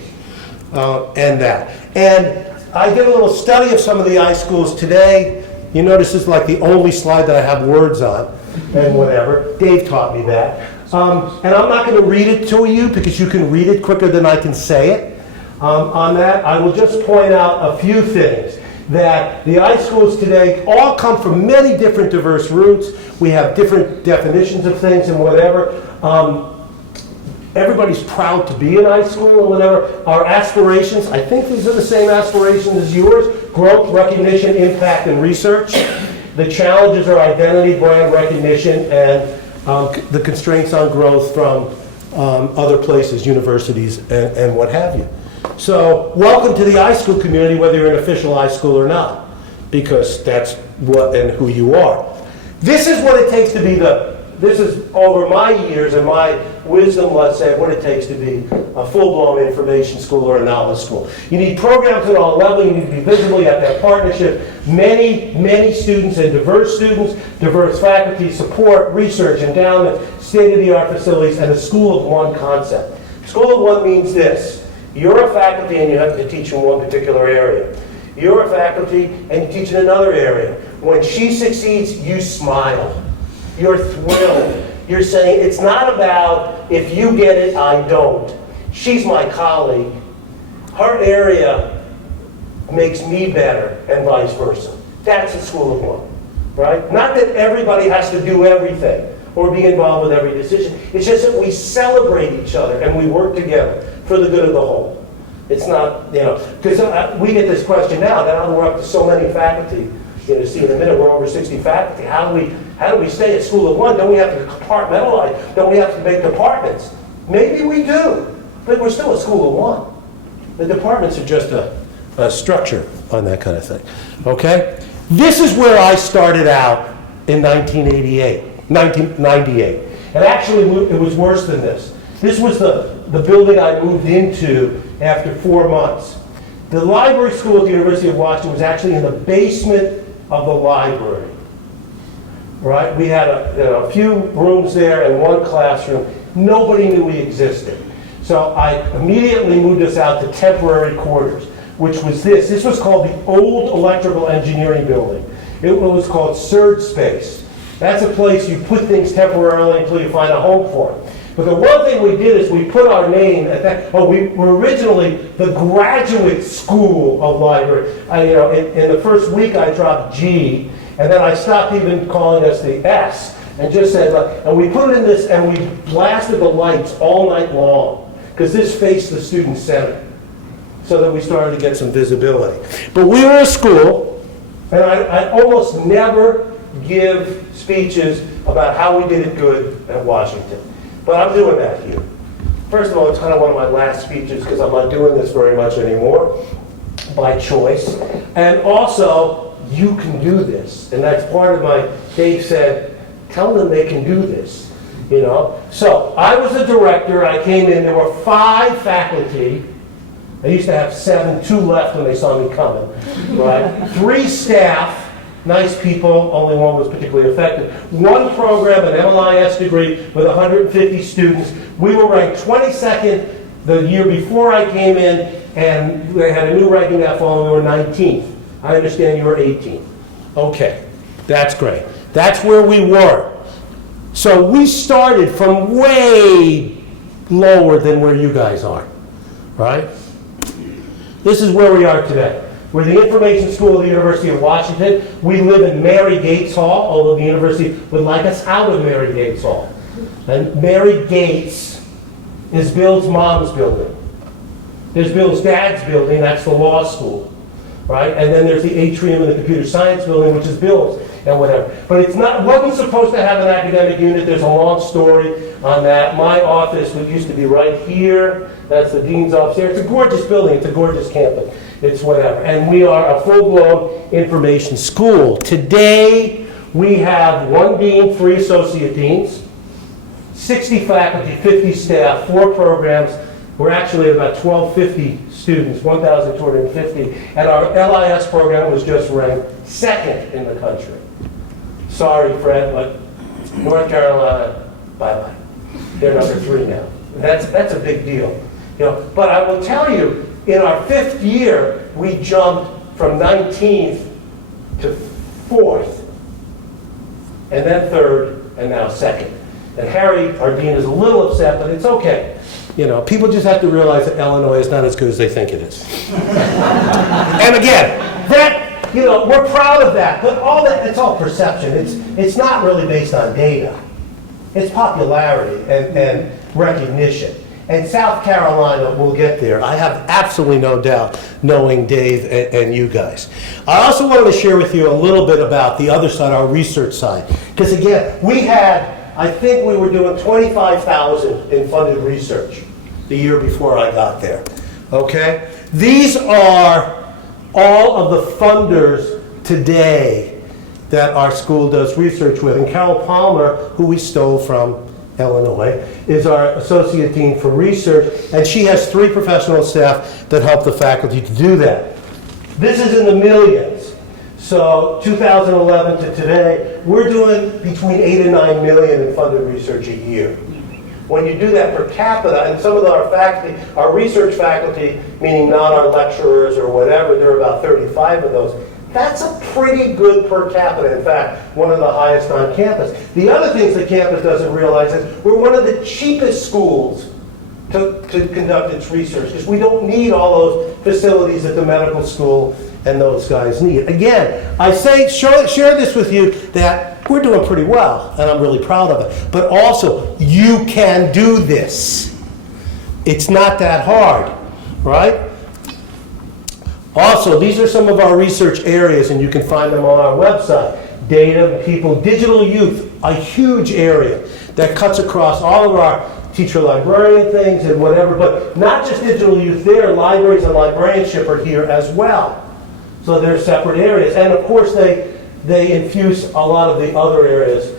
and that. And I did a little study of some of the iSchools today. You notice this is like the only slide that I have words on, and whatever. Dave taught me that. And I'm not going to read it to you because you can read it quicker than I can say it. On that, I will just point out a few things. That the iSchools today all come from many different diverse roots. We have different definitions of things and whatever. Everybody's proud to be an iSchool or whatever. Our aspirations, I think these are the same aspirations as yours. Growth, recognition, impact, and research. The challenges are identity, brand recognition, and the constraints on growth from other places, universities, and what have you. So, welcome to the iSchool community, whether you're an official iSchool or not, because that's what and who you are. This is what it takes to be this is over my years and my wisdom, let's say, what it takes to be a full-blown information school or a knowledge school. You need programs at all levels. You need to be visible. You have to have partnership. Many, many students and diverse faculty, support, research, endowment, state-of-the-art facilities, and a school of one concept. School of one means this. You're a faculty and you have to teach in one particular area. You're a faculty and you teach in another area. When she succeeds, you smile. You're thrilled. You're saying, it's not about if you get it, I don't. She's my colleague. Her area makes me better, and vice versa. That's a school of one, right? Not that everybody has to do everything or be involved with every decision. It's just that we celebrate each other and we work together for the good of the whole. It's not, because we get this question now, that we're up to so many faculty. See in a minute, we're over 60 faculty. How do we stay at school of one? Don't we have to compartmentalize? Don't we have to make departments? Maybe we do, but we're still a school of one. The departments are just a structure on that kind of thing, okay? This is where I started out in 1998. And actually, it was worse than this. This was the building I moved into after 4 months. The library school at the University of Washington was actually in the basement of the library, right? We had a few rooms there and one classroom. Nobody knew we existed. So I immediately moved us out to temporary quarters, which was this. This was called the Old Electrical Engineering Building. It was called Surge Space. That's a place you put things temporarily until you find a home for them. But the one thing we did is we put our name at that. We were originally the Graduate School of Library. In the first week I dropped G, and then I stopped even calling us the S, and just said, and we put it in this, and we blasted the lights all night long, because this faced the student center, so that we started to get some visibility. But we were a school, and I almost never give speeches about how we did it good at Washington. But I'm doing that here. First of all, it's kind of one of my last speeches because I'm not doing this very much anymore by choice. And also, you can do this. And that's part of my, Dave said, tell them they can do this. So I was the director. I came in. There were 5 faculty. I used to have 7, 2 left when they saw me coming. Right? 3 staff. Nice people, only one was particularly affected. 1 program, an MLIS degree with 150 students. We were ranked 22nd the year before I came in, and we had a new ranking that fall, and we were 19th. I understand you were 18th. Okay, that's great. That's where we were. So we started from way lower than where you guys are, right? This is where we are today. We're the Information School of the University of Washington. We live in Mary Gates Hall, although the university would like us out of Mary Gates Hall. And Mary Gates is Bill's mom's building. There's Bill's dad's building, that's the law school, right? And then there's the atrium in the computer science building, which is Bill's, and whatever. But it wasn't supposed to have an academic unit. There's a long story on that. My office, which used to be right here, that's the dean's office here. It's a gorgeous building. It's a gorgeous campus. It's whatever. And we are a full-blown information school. Today, we have 1 dean, 3 associate deans, 60 faculty, 50 staff, 4 programs. We're actually at about 1,250 students, 1,250. And our LIS program was just ranked 2nd in the country. Sorry, Fred, but North Carolina, bye-bye. They're number 3 now. That's a big deal. But I will tell you, in our 5th year, we jumped from 19th to 4th, and then 3rd, and now 2nd. And Harry, our dean, is a little upset, but it's okay. People just have to realize that Illinois is not as good as they think it is. And again, we're proud of that, but all that, it's all perception. It's not really based on data. It's popularity and recognition. And South Carolina will get there. I have absolutely no doubt, knowing Dave and you guys. I also wanted to share with you a little bit about the other side, our research side. Because again, I think we were doing 25,000 in funded research the year before I got there. Okay? These are all of the funders today that our school does research with. And Carol Palmer, who we stole from Illinois, is our associate dean for research, and she has 3 professional staff that help the faculty to do that. This is in the millions. So 2011 to today, we're doing between 8 and 9 million in funded research a year. When you do that per capita, and some of our faculty, our research faculty, meaning not our lecturers or whatever, there are about 35 of those. That's a pretty good per capita. In fact, one of the highest on campus. The other things the campus doesn't realize is we're one of the cheapest schools to conduct its research, because we don't need all those facilities that the medical school and those guys need. Again, I share this with you that we're doing pretty well, and I'm really proud of it. But also, you can do this. It's not that hard, right? Also, these are some of our research areas, and you can find them on our website. Data, people, digital youth, a huge area that cuts across all of our teacher librarian things and whatever, but not just digital youth there, libraries and librarianship are here as well. So they're separate areas. And of course, they infuse a lot of the other areas.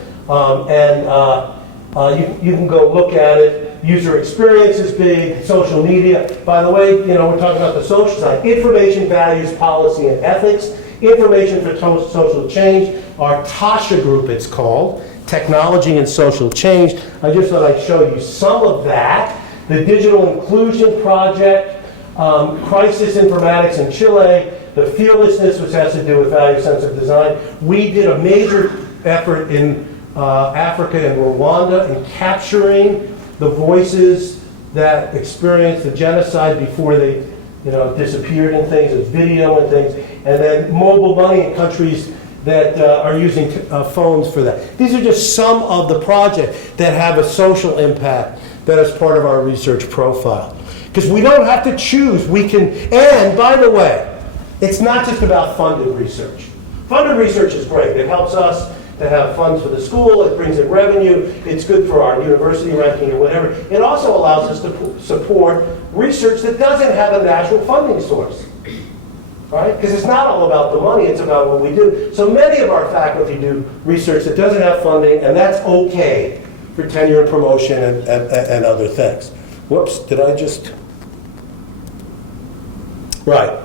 You can go look at it. User experience is big, social media. By the way, we're talking about the social side. Information, values, policy, and ethics. Information for social change. Our TASHA group, it's called. Technology and Social Change. I just thought I'd show you some of that. The Digital Inclusion Project, Crisis Informatics in Chile, the Fearlessness, which has to do with value-sensitive design. We did a major effort in Africa and Rwanda in capturing the voices that experienced the genocide before they disappeared and things, and video and things, and then mobile money in countries that are using phones for that. These are just some of the projects that have a social impact that is part of our research profile. Because we don't have to choose, we can, and by the way, it's not just about funded research. Funded research is great. It helps us to have funds for the school, it brings in revenue, it's good for our university ranking or whatever. It also allows us to support research that doesn't have a natural funding source. Right? Because it's not all about the money, it's about what we do. So many of our faculty do research that doesn't have funding, and that's okay for tenure and promotion and other things. Whoops, did I just? Right.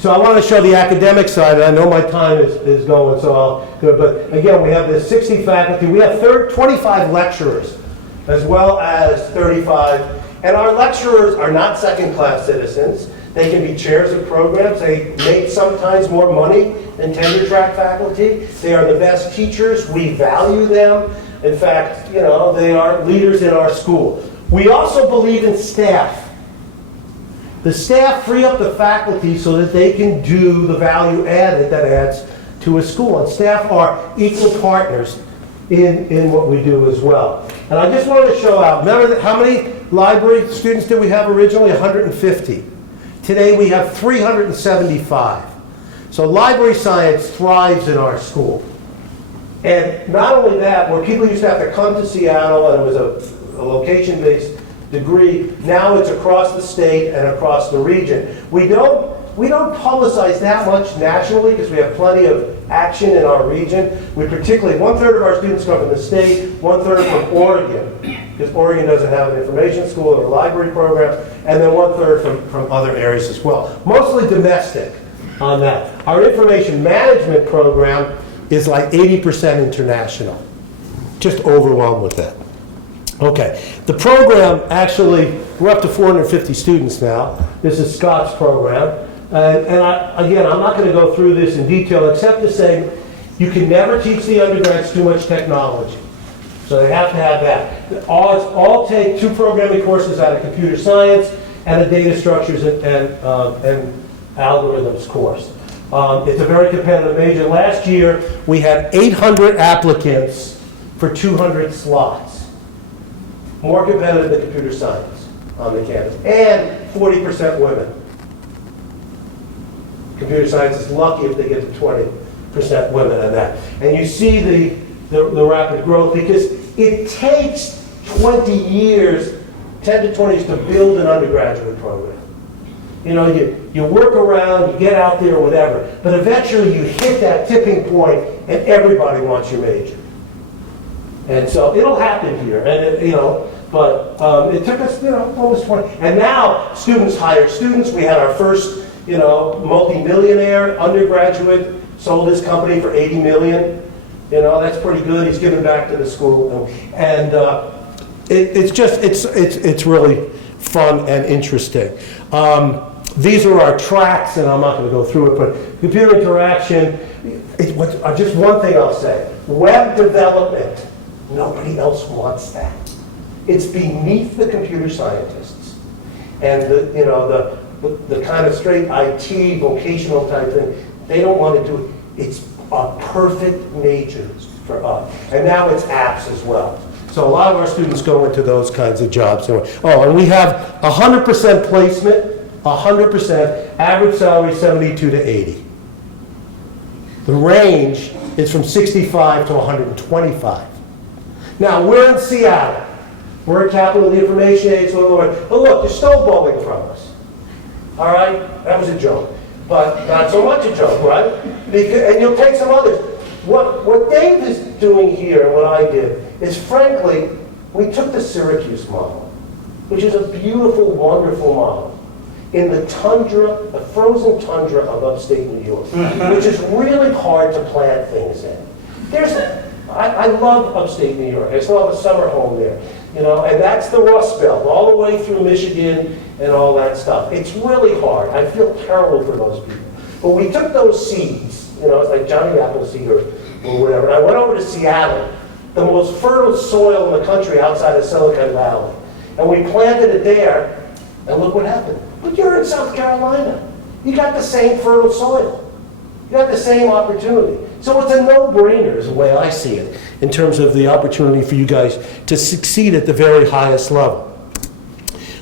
So I want to show the academic side, and I know my time is going, so I'll go. But again, we have this 60 faculty. We have 25 lecturers, as well as 35. And our lecturers are not second-class citizens. They can be chairs of programs. They make sometimes more money than tenure-track faculty. They are the best teachers. We value them. In fact, they are leaders in our school. We also believe in staff. The staff free up the faculty so that they can do the value added that adds to a school. And staff are equal partners in what we do as well. And I just wanted to show out, remember how many library students did we have originally? 150. Today we have 375. So library science thrives in our school. And not only that, where people used to have to come to Seattle and it was a location-based degree, now it's across the state and across the region. We don't publicize that much nationally because we have plenty of action in our region. We particularly, 1/3 of our students come from the state, 1/3 from Oregon, because Oregon doesn't have an information school or a library program, and then 1/3 from other areas as well. Mostly domestic on that. Our information management program is like 80% international. Just overwhelmed with that. Okay, the program actually, we're up to 450 students now. This is Scott's program. Again, I'm not going to go through this in detail except to say you can never teach the undergrads too much technology. So they have to have that. All take 2 programming courses out of computer science and a data structures and algorithms course. It's a very competitive major. Last year, we had 800 applicants for 200 slots. More competitive than computer science on the campus. And 40% women. Computer science is lucky if they get to 20% women in that. And you see the rapid growth because it takes 20 years, 10 to 20 years to build an undergraduate program. You work around, you get out there, whatever, but eventually you hit that tipping point and everybody wants your major. And so it'll happen here, and but it took us, almost 20. And now students hire students. We had our first, multi-millionaire undergraduate sold his company for $80 million. That's pretty good. He's giving back to the school, and it's really fun and interesting. These are our tracks, and I'm not going to go through it, but computer interaction. Just one thing I'll say: web development. Nobody else wants that. It's beneath the computer scientists and the kind of straight IT vocational type thing. They don't want to do it. It's a perfect major for us. And now it's apps as well. So a lot of our students go into those kinds of jobs. Oh, and we have 100% placement, 100%, average salary 72 to 80. The range is from 65 to 125. Now, we're in Seattle. We're a capital of the information age. But look, you're stonewalling from us. All right? That was a joke. But not so much a joke, right? And you'll take some others. What Dave is doing here, and what I did, is frankly, we took the Syracuse model, which is a beautiful, wonderful model, in the tundra, the frozen tundra of upstate New York, which is really hard to plant things in. I love upstate New York. I still have a summer home there, and that's the Rust Belt, all the way through Michigan and all that stuff. It's really hard. I feel terrible for those people. But we took those seeds, it's like Johnny Appleseed or whatever, and I went over to Seattle, the most fertile soil in the country outside of Silicon Valley, and we planted it there, and look what happened. But you're in South Carolina. You got the same fertile soil. You got the same opportunity. So it's a no-brainer is the way I see it in terms of the opportunity for you guys to succeed at the very highest level.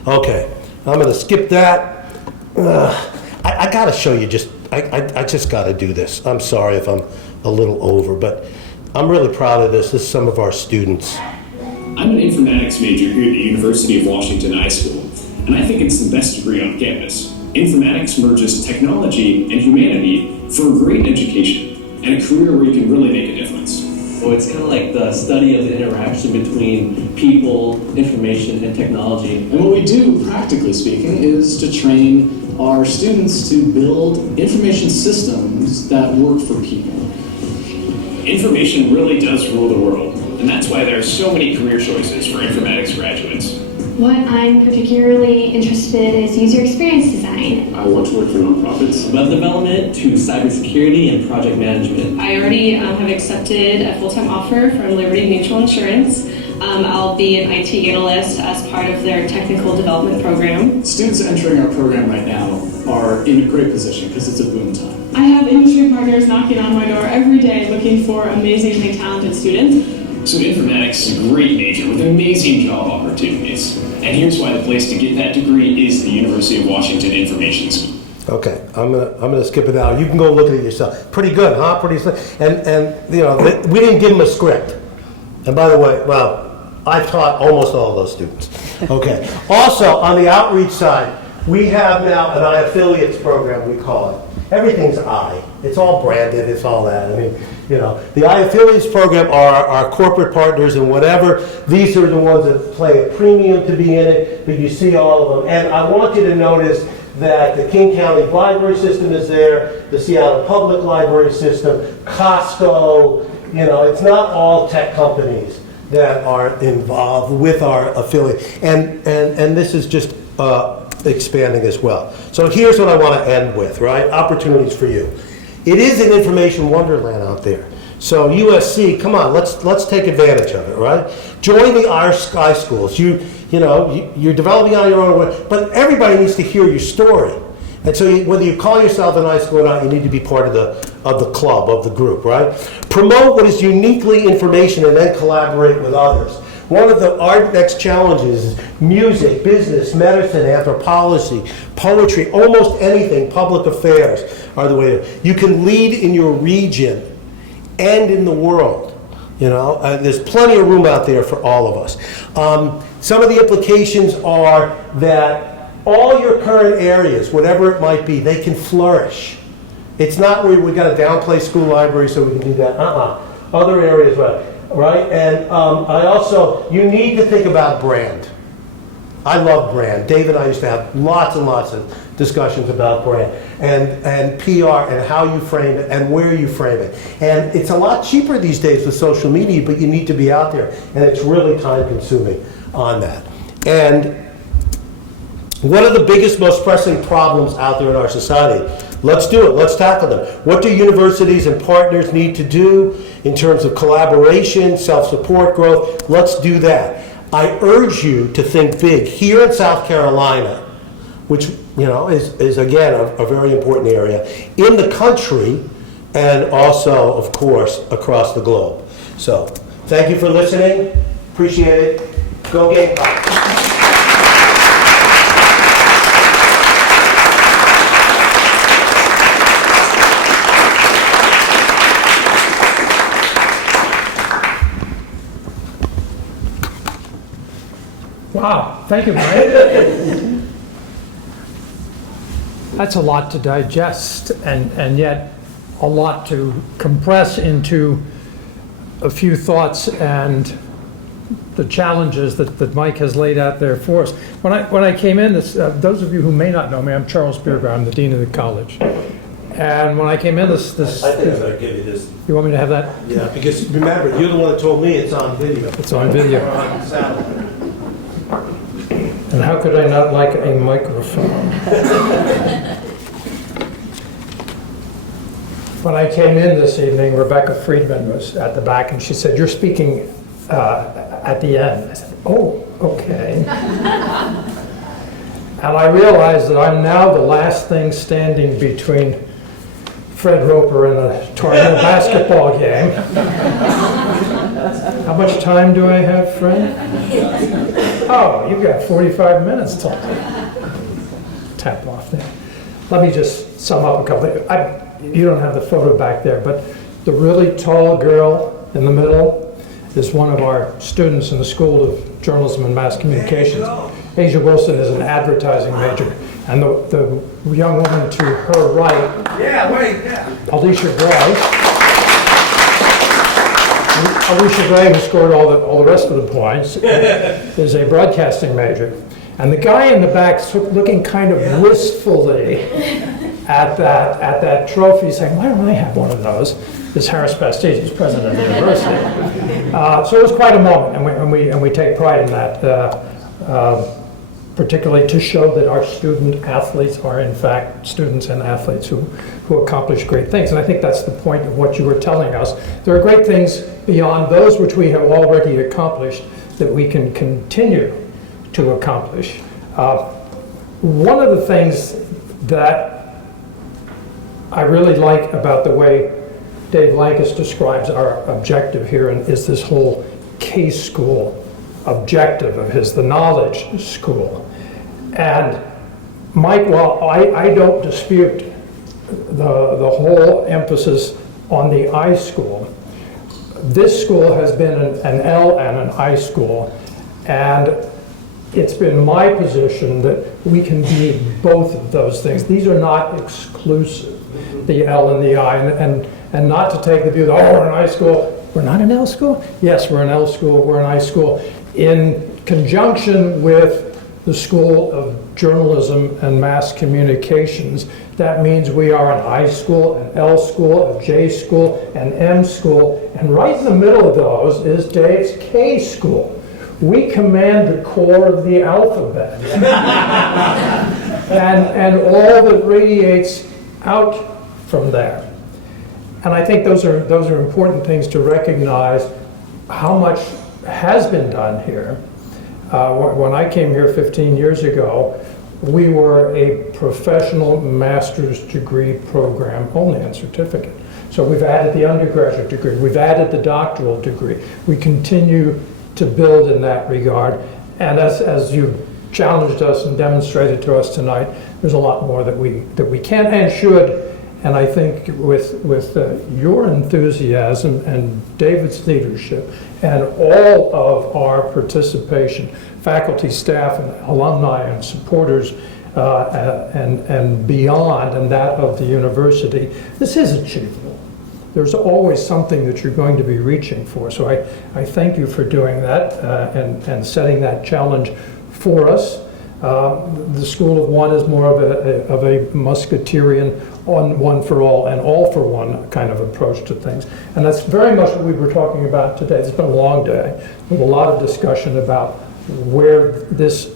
Okay, I'm going to skip that. I got to show you I just got to do this. I'm sorry if I'm a little over, but I'm really proud of this. This is some of our students. I'm an informatics major here at the University of Washington High School, and I think it's the best degree on campus. Informatics merges technology and humanity for a great education and a career where you can really make a difference. So it's kind of like the study of the interaction between people, information, and technology. And what we do, practically speaking, is to train our students to build information systems that work for people. Information really does rule the world, and that's why there are so many career choices for informatics graduates. What I'm particularly interested in is user experience design. I want to work for nonprofits. Web development to cybersecurity and project management. I already have accepted a full-time offer from Liberty Mutual Insurance. I'll be an IT analyst as part of their technical development program. Students entering our program right now are in a great position because it's a boom time. I have industry partners knocking on my door every day looking for amazingly talented students. So informatics is a great major with amazing job opportunities. And here's why the place to get that degree is the University of Washington Information School. Okay, I'm gonna skip it out. You can go look at it yourself. Pretty good, huh? And we didn't give them a script. And by the way, I've taught almost all of those students. Okay. Also, on the outreach side, we have now an iAffiliates program, we call it. Everything's I. It's all branded, it's all that. I mean, the iAffiliates program are our corporate partners and whatever. These are the ones that play a premium to be in it, but you see all of them. And I want you to notice that the King County Library System is there, the Seattle Public Library System, Costco, it's not all tech companies that are involved with our affiliate. And this is just expanding as well. So here's what I want to end with, right? Opportunities for you. It is an information wonderland out there. So USC, come on, let's take advantage of it, right? Join the Irish Sky Schools. You're developing on your own way, but everybody needs to hear your story. And so whether you call yourself an iSchool or not, you need to be part of the club, of the group, right? Promote what is uniquely information and then collaborate with others. One of our next challenges is music, business, medicine, anthropology, poetry, almost anything, public affairs are the way you can lead in your region and in the world. There's plenty of room out there for all of us. Some of the implications are that all your current areas, whatever it might be, they can flourish. It's not where we got to downplay school libraries so we can do that. Other areas, right? And you need to think about brand. I love brand. Dave and I used to have lots and lots of discussions about brand and PR and how you frame it and where you frame it. And it's a lot cheaper these days with social media, but you need to be out there. And it's really time consuming on that. And one of the biggest, most pressing problems out there in our society, let's do it, let's tackle them. What do universities and partners need to do in terms of collaboration, self-support, growth? Let's do that. I urge you to think big. Here in South Carolina, which is again a very important area, in the country, and also, of course, across the globe. So, thank you for listening. Appreciate it. Go Gamecocks. Wow, thank you, Mike. That's a lot to digest, and yet a lot to compress into a few thoughts and the challenges that Mike has laid out there for us. When I came in, those of you who may not know me, I'm Charles Bierger, I'm the dean of the college. And when I came in, I think I better give you this. You want me to have that? Yeah, because remember, you're the one that told me it's on video. It's on video. On satellite. And how could I not like a microphone? When I came in this evening, Rebecca Friedman was at the back, and she said, "You're speaking at the end." I said, "Oh, okay." And I realized that I'm now the last thing standing between Fred Roper and a Tornado basketball game. How much time do I have, Fred? Oh, you've got 45 minutes till tap off there. Let me just sum up a couple of things. You don't have the photo back there, but the really tall girl in the middle is one of our students in the School of Journalism and Mass Communications. Asia Wilson is an advertising major, and the young woman to her right, Alicia Gray. Alicia Gray, who scored all the rest of the points, is a broadcasting major. And the guy in the back looking kind of wistfully at that trophy, saying, "Why don't I have one of those?" Is Harris Bastide, who's president of the university. So it was quite a moment, and we take pride in that, particularly to show that our student athletes are in fact students and athletes who accomplish great things. And I think that's the point of what you were telling us. There are great things beyond those which we have already accomplished that we can continue to accomplish. One of the things that I really like about the way Dave Lankus describes our objective here is this whole K-school objective of his, the knowledge school. And Mike, while I don't dispute the whole emphasis on the I school, this school has been an L and an I school, and it's been my position that we can be both of those things. These are not exclusive, the L and the I, and not to take the view that, oh, we're an I school. We're not an L school? Yes, we're an L school, we're an I school. In conjunction with the School of Journalism and Mass Communications, that means we are an I school, an L school, a J school, an M school, and right in the middle of those is Dave's K school. We command the core of the alphabet. and all that radiates out from there. And I think those are important things to recognize how much has been done here. When I came here 15 years ago, we were a professional master's degree program only on certificate. So we've added the undergraduate degree, we've added the doctoral degree. We continue to build in that regard. And as you challenged us and demonstrated to us tonight, there's a lot more that we can and should. And I think with your enthusiasm and David's leadership and all of our participation, faculty, staff, and alumni and supporters and beyond, and that of the university, this is achievable. There's always something that you're going to be reaching for. So I thank you for doing that and setting that challenge for us. The School of One is more of a Musketeerian, on one for all and all for one kind of approach to things. And that's very much what we were talking about today. It's been a long day with a lot of discussion about where this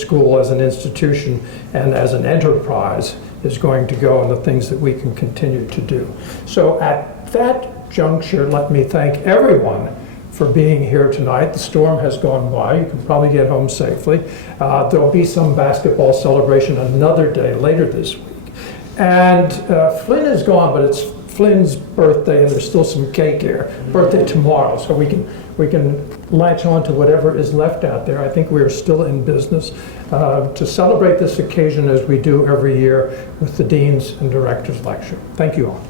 school as an institution and as an enterprise is going to go and the things that we can continue to do. So at that juncture, let me thank everyone for being here tonight. The storm has gone by. You can probably get home safely. There'll be some basketball celebration another day later this week. And Flynn is gone, but it's Flynn's birthday, and there's still some cake here. Birthday tomorrow, so we can latch on to whatever is left out there. I think we are still in business to celebrate this occasion as we do every year with the Dean's and Director's Lecture. Thank you all.